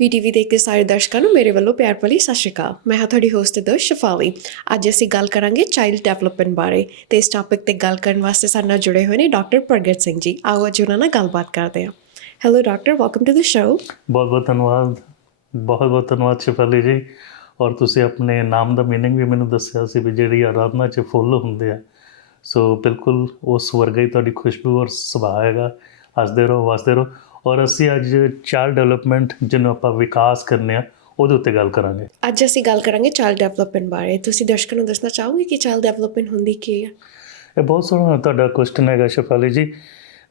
VTV ਦੇਖ ਕੇ ਸਾਰੇ ਦਰਸ਼ਕਾਂ ਨੂੰ ਮੇਰੇ ਵੱਲੋਂ ਪਿਆਰ ਭਰੀ ਸਤਿ ਸ਼੍ਰੀ ਅਕਾਲ। ਮੈਂ ਹਾਂ ਤੁਹਾਡੀ ਹੋਸਟ ਦੋਸਤ ਸ਼ਫਾਲੀ। ਅੱਜ ਅਸੀਂ ਗੱਲ ਕਰਾਂਗੇ ਚਾਈਲਡ ਡਿਵੈਲਪਮੈਂਟ ਬਾਰੇ ਤੇ ਇਸ ਟੌਪਿਕ ਤੇ ਗੱਲ ਕਰਨ ਵਾਸਤੇ ਸਾਡੇ ਨਾਲ ਜੁੜੇ ਹੋਏ ਨੇ ਡਾਕਟਰ ਪ੍ਰਗਟ ਸਿੰਘ ਜੀ। ਆਓ ਅੱਜ ਉਹਨਾਂ ਨਾਲ ਗੱਲਬਾਤ ਕਰਦੇ ਹਾਂ। Hello doctor, welcome to the show. ਬਹੁਤ ਬਹੁਤ ਧੰਨਵਾਦ, ਬਹੁਤ ਬਹੁਤ ਧੰਨਵਾਦ ਸ਼ਫਾਲੀ ਜੀ। ਔਰ ਤੁਸੀਂ ਆਪਣੇ ਨਾਮ ਦਾ ਮੀਨਿੰਗ ਵੀ ਮੈਨੂੰ ਦੱਸਿਆ ਸੀ ਵੀ ਜਿਹੜੀ ਆਰਾਧਨਾ 'ਚ ਫੁੱਲ ਹੁੰਦੇ ਆ, ਸੋ ਬਿਲਕੁਲ ਉਸ ਵਰਗਾ ਹੀ ਤੁਹਾਡੀ ਖੁਸ਼ਬੂ ਔਰ ਸੁਭਾਅ ਹੈਗਾ। ਹੱਸਦੇ ਰਹੋ, ਵਸਦੇ ਰਹੋ। ਔਰ ਅਸੀਂ ਅੱਜ ਚਾਈਲਡ ਡਿਵੈਲਪਮੈਂਟ ਜਿਹਨੂੰ ਆਪਾਂ ਵਿਕਾਸ ਕਰਨੇ ਆ ਉਹਦੇ ਉੱਤੇ ਗੱਲ ਕਰਾਂਗੇ। ਅੱਜ ਅਸੀਂ ਗੱਲ ਕਰਾਂਗੇ ਚਾਈਲਡ ਡਿਵੈਲਪਮੈਂਟ ਬਾਰੇ। ਤੁਸੀਂ ਦਰਸ਼ਕਾਂ ਨੂੰ ਦੱਸਣਾ ਚਾਹੋਗੇ ਕਿ ਚਾਈਲਡ ਡਿਵੈਲਪਮੈਂਟ ਹੁੰਦੀ ਕੀ ਹੈ? ਇਹ ਬਹੁਤ ਸੋਹਣਾ ਤੁਹਾਡਾ ਕੁਐਸਚਨ ਹੈਗਾ ਸ਼ਫਾਲੀ ਜੀ।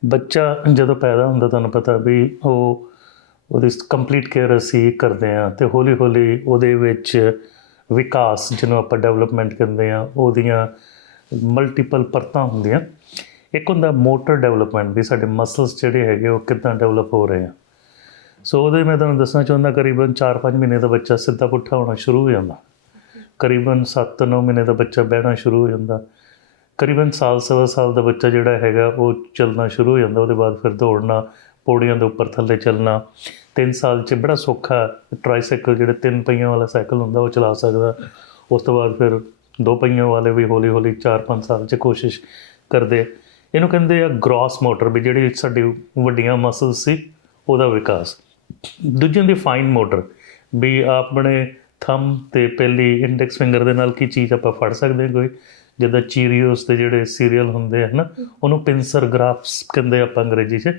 ਬੱਚਾ ਜਦੋਂ ਪੈਦਾ ਹੁੰਦਾ, ਤੁਹਾਨੂੰ ਪਤਾ ਵੀ ਉਹਦੀ ਕੰਪਲੀਟ ਕੇਅਰ ਅਸੀਂ ਕਰਦੇ ਹਾਂ ਅਤੇ ਹੌਲੀ ਹੌਲੀ ਉਹਦੇ ਵਿੱਚ ਵਿਕਾਸ ਜਿਹਨੂੰ ਆਪਾਂ ਡਿਵੈਲਪਮੈਂਟ ਕਹਿੰਦੇ ਹਾਂ, ਉਹਦੀਆਂ ਮਲਟੀਪਲ ਪਰਤਾਂ ਹੁੰਦੀਆਂ। ਇੱਕ ਹੁੰਦਾ ਮੋਟਰ ਡਿਵੈਲਪਮੈਂਟ, ਵੀ ਸਾਡੇ ਮਸਲਸ ਜਿਹੜੇ ਹੈਗੇ ਉਹ ਕਿੱਦਾਂ ਡਿਵੈਲਪ ਹੋ ਰਹੇ ਆ। ਸੋ ਉਹਦੇ ਮੈਂ ਤੁਹਾਨੂੰ ਦੱਸਣਾ ਚਾਹੁੰਦਾ, ਕਰੀਬਨ 4-5 ਮਹੀਨੇ ਦਾ ਬੱਚਾ ਸਿੱਧਾ ਪੁੱਠਾ ਹੋਣਾ ਸ਼ੁਰੂ ਹੋ ਜਾਂਦਾ। ਕਰੀਬਨ 7-9 ਮਹੀਨੇ ਦਾ ਬੱਚਾ ਬਹਿਣਾ ਸ਼ੁਰੂ ਹੋ ਜਾਂਦਾ। ਕਰੀਬਨ ਸਾਲ, ਸਵਾ ਸਾਲ ਦਾ ਬੱਚਾ ਜਿਹੜਾ ਹੈਗਾ ਉਹ ਚੱਲਣਾ ਸ਼ੁਰੂ ਹੋ ਜਾਂਦਾ। ਉਹਦੇ ਬਾਅਦ ਫਿਰ ਦੌੜਨਾ, ਪੌੜੀਆਂ ਦੇ ਉੱਪਰ ਥੱਲੇ ਚੱਲਣਾ। 3 ਸਾਲ 'ਚ ਬੜਾ ਸੌਖਾ ਟਰਾਈਸਾਈਕਲ, ਜਿਹੜੇ 3 ਪਹੀਆਂ ਵਾਲਾ ਸਾਈਕਲ ਹੁੰਦਾ, ਉਹ ਚਲਾ ਸਕਦਾ। ਉਸ ਤੋਂ ਬਾਅਦ ਫਿਰ 2 ਪਹੀਆਂ ਵਾਲੇ ਵੀ ਹੌਲੀ ਹੌਲੀ 4-5 ਸਾਲ 'ਚ ਕੋਸ਼ਿਸ਼ ਕਰਦੇ। ਇਹਨੂੰ ਕਹਿੰਦੇ ਆ ਗ੍ਰੋਸ ਮੋਟਰ, ਵੀ ਜਿਹੜੀ ਸਾਡੀ ਵੱਡੀਆਂ ਮਸਲ ਸੀ ਉਹਦਾ ਵਿਕਾਸ। ਦੂਜੀ ਹੁੰਦੀ ਫਾਈਨ ਮੋਟਰ, ਵੀ ਆਪਣੇ ਥੰਮ ਅਤੇ ਪਹਿਲੀ ਇੰਡੈਕਸ ਫਿੰਗਰ ਦੇ ਨਾਲ ਕੀ ਚੀਜ਼ ਆਪਾਂ ਫੜ ਸਕਦੇ ਹਾਂ। ਕੋਈ ਜਿੱਦਾਂ ਚੀਰੀਓਸ ਦੇ ਜਿਹੜੇ ਸੀਰੀਅਲ ਹੁੰਦੇ ਆ ਨਾ, ਉਹਨੂੰ ਪਿੰਸਰ ਗ੍ਰਾਫਸ ਕਹਿੰਦੇ ਆਪਾਂ ਅੰਗਰੇਜ਼ੀ 'ਚ।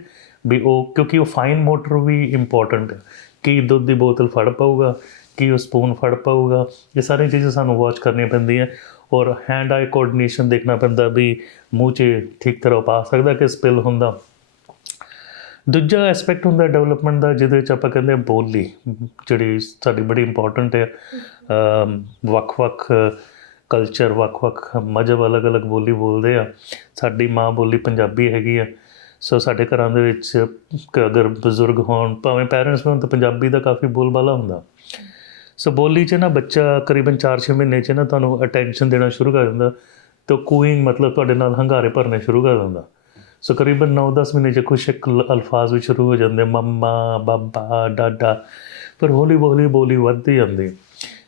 ਵੀ ਉਹ ਕਿਉਂਕਿ ਉਹ ਫਾਈਨ ਮੋਟਰ ਵੀ ਇੰਪੋਰਟੈਂਟ ਹੈ। ਕੀ ਦੁੱਧ ਦੀ ਬੋਤਲ ਫੜ ਪਾਊਗਾ, ਕੀ ਉਹ ਸਪੂਨ ਫੜ ਪਾਊਗਾ, ਇਹ ਸਾਰੀਆਂ ਚੀਜ਼ਾਂ ਸਾਨੂੰ ਵਾਚ ਕਰਨੀਆਂ ਪੈਂਦੀਆਂ। ਔਰ ਹੈਂਡ ਆਈ ਕੋਆਰਡੀਨੇਸ਼ਨ ਦੇਖਣਾ ਪੈਂਦਾ, ਵੀ ਮੂੰਹ 'ਚ ਠੀਕ ਤਰ੍ਹਾਂ ਪਾ ਸਕਦਾ ਕਿ ਸਪਿਲ ਹੁੰਦਾ। ਦੂਜਾ ਐਸਪੈਕਟ ਹੁੰਦਾ ਡਿਵੈਲਪਮੈਂਟ ਦਾ, ਜਿਹਦੇ ਵਿੱਚ ਆਪਾਂ ਕਹਿੰਦੇ ਹਾਂ ਬੋਲੀ, ਜਿਹੜੀ ਸਾਡੀ ਬੜੀ ਇੰਪੋਰਟੈਂਟ ਹੈ। ਵੱਖ-ਵੱਖ ਕਲਚਰ, ਵੱਖ-ਵੱਖ ਮਜ਼ਹਬ ਅਲੱਗ ਅਲੱਗ ਬੋਲੀ ਬੋਲਦੇ ਆ। ਸਾਡੀ ਮਾਂ ਬੋਲੀ ਪੰਜਾਬੀ ਹੈਗੀ ਆ। ਸੋ ਸਾਡੇ ਘਰਾਂ ਦੇ ਵਿੱਚ ਅਗਰ ਬਜ਼ੁਰਗ ਹੋਣ, ਭਾਵੇਂ ਪੈਰੈਂਟਸ ਹੋਣ, ਤਾਂ ਪੰਜਾਬੀ ਦਾ ਕਾਫੀ ਬੋਲਬਾਲਾ ਹੁੰਦਾ। ਸੋ ਬੋਲੀ 'ਚ ਨਾ ਬੱਚਾ ਕਰੀਬਨ 4-6 ਮਹੀਨੇ 'ਚ ਨਾ ਤੁਹਾਨੂੰ ਅਟੈਂਸ਼ਨ ਦੇਣਾ ਸ਼ੁਰੂ ਕਰ ਦਿੰਦਾ, ਅਤੇ ਕੂਇੰਗ ਮਤਲਬ ਤੁਹਾਡੇ ਨਾਲ ਹੰਗਾਰੇ ਭਰਨੇ ਸ਼ੁਰੂ ਕਰ ਦਿੰਦਾ। ਸੋ ਕਰੀਬਨ 9-10 ਮਹੀਨੇ 'ਚ ਕੁਛ ਇੱਕ ਅਲਫਾਜ਼ ਵੀ ਸ਼ੁਰੂ ਹੋ ਜਾਂਦੇ, ਮੰਮਾ, ਬਾਬਾ, ਡਾਡਾ। ਫਿਰ ਹੌਲੀ ਹੌਲੀ ਬੋਲੀ ਵੱਧਦੀ ਜਾਂਦੀ।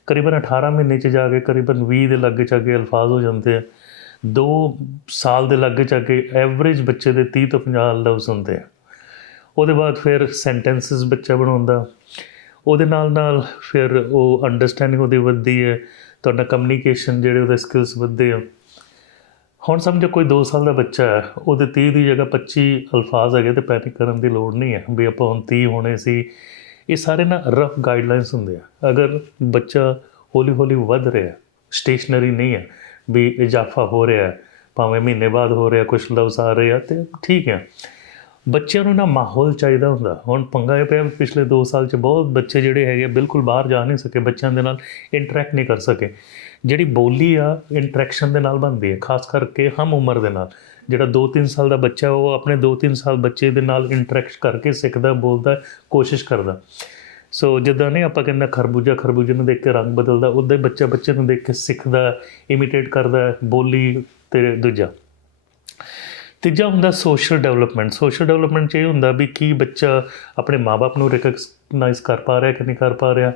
ਕਰੀਬਨ 18 ਮਹੀਨੇ 'ਚ ਜਾ ਕੇ ਕਰੀਬਨ 20 ਦੇ ਲਾਗੇ ਚਾਗੇ ਅਲਫਾਜ਼ ਹੋ ਜਾਂਦੇ ਆ। 2 ਸਾਲ ਦੇ ਲਾਗੇ ਚਾਗੇ ਐਵਰੇਜ ਬੱਚੇ ਦੇ 30 ਤੋਂ 50 ਲਫ਼ਜ਼ ਹੁੰਦੇ ਆ। ਉਹਦੇ ਬਾਅਦ ਫਿਰ ਸੈਂਟੈਂਸਿਸ ਬੱਚਾ ਬਣਾਉਂਦਾ। ਉਹਦੇ ਨਾਲ ਨਾਲ ਫਿਰ ਉਹ ਅੰਡਰਸਟੈਂਡਿੰਗ ਉਹਦੀ ਵੱਧਦੀ ਹੈ, ਤੁਹਾਡਾ ਕਮਿਊਨੀਕੇਸ਼ਨ ਜਿਹੜੇ ਉਹਦੇ ਸਕਿੱਲਸ ਵੱਧਦੇ ਆ। ਹੁਣ ਸਮਝੋ ਕੋਈ 2 ਸਾਲ ਦਾ ਬੱਚਾ ਹੈ, ਉਹਦੇ 30 ਦੀ ਜਗ੍ਹਾ 25 ਅਲਫਾਜ਼ ਹੈਗੇ, ਅਤੇ ਪੈਨਿਕ ਕਰਨ ਦੀ ਲੋੜ ਨਹੀਂ ਹੈ ਵੀ ਆਪਾਂ ਹੁਣ 30 ਹੋਣੇ ਸੀ। ਇਹ ਸਾਰੇ ਨਾ ਰਫ ਗਾਈਡਲਾਈਨਸ ਹੁੰਦੇ ਆ। ਅਗਰ ਬੱਚਾ ਹੌਲੀ ਹੌਲੀ ਵੱਧ ਰਿਹਾ, ਸਟੇਸ਼ਨਰੀ ਨਹੀਂ ਹੈ, ਵੀ ਇਜ਼ਾਫਾ ਹੋ ਰਿਹਾ, ਭਾਵੇਂ ਮਹੀਨੇ ਬਾਅਦ ਹੋ ਰਿਹਾ, ਕੁਛ ਲਫ਼ਜ਼ ਆ ਰਹੇ ਆ, ਅਤੇ ਠੀਕ ਹੈ। ਬੱਚਿਆਂ ਨੂੰ ਨਾ ਮਾਹੌਲ ਚਾਹੀਦਾ ਹੁੰਦਾ। ਹੁਣ ਪੰਗਾ ਇਹ ਪਿਆ, ਪਿਛਲੇ 2 ਸਾਲ 'ਚ ਬਹੁਤ ਬੱਚੇ ਜਿਹੜੇ ਹੈਗੇ ਬਿਲਕੁਲ ਬਾਹਰ ਜਾ ਨਹੀਂ ਸਕੇ, ਬੱਚਿਆਂ ਦੇ ਨਾਲ ਇੰਟਰੈਕਟ ਨਹੀਂ ਕਰ ਸਕੇ। ਜਿਹੜੀ ਬੋਲੀ ਆ ਇੰਟਰੈਕਸ਼ਨ ਦੇ ਨਾਲ ਬਣਦੀ ਹੈ, ਖਾਸ ਕਰਕੇ ਹਮ ਉਮਰ ਦੇ ਨਾਲ। ਜਿਹੜਾ 2-3 ਸਾਲ ਦਾ ਬੱਚਾ, ਉਹ ਆਪਣੇ 2-3 ਸਾਲ ਬੱਚੇ ਦੇ ਨਾਲ ਇੰਟਰੈਕਟ ਕਰਕੇ ਸਿੱਖਦਾ, ਬੋਲਦਾ, ਕੋਸ਼ਿਸ਼ ਕਰਦਾ। ਸੋ ਜਿੱਦਾਂ ਨਹੀਂ ਆਪਾਂ ਕਹਿੰਦੇ ਖਰਬੂਜੇ ਨੂੰ ਦੇਖ ਕੇ ਰੰਗ ਬਦਲਦਾ, ਉੱਦਾਂ ਹੀ ਬੱਚਾ ਬੱਚੇ ਨੂੰ ਦੇਖ ਕੇ ਸਿੱਖਦਾ, ਇਮੀਟੇਟ ਕਰਦਾ ਬੋਲੀ। ਅਤੇ ਤੀਜਾ ਹੁੰਦਾ ਸੋਸ਼ਲ ਡਿਵੈਲਪਮੈਂਟ। ਸੋਸ਼ਲ ਡਿਵੈਲਪਮੈਂਟ 'ਚ ਇਹ ਹੁੰਦਾ ਵੀ ਕੀ ਬੱਚਾ ਆਪਣੇ ਮਾਂ ਬਾਪ ਨੂੰ ਰਿਕਗਨਾਈਜ਼ ਕਰ ਪਾ ਰਿਹਾ ਕਿ ਨਹੀਂ ਕਰ ਪਾ ਰਿਹਾ,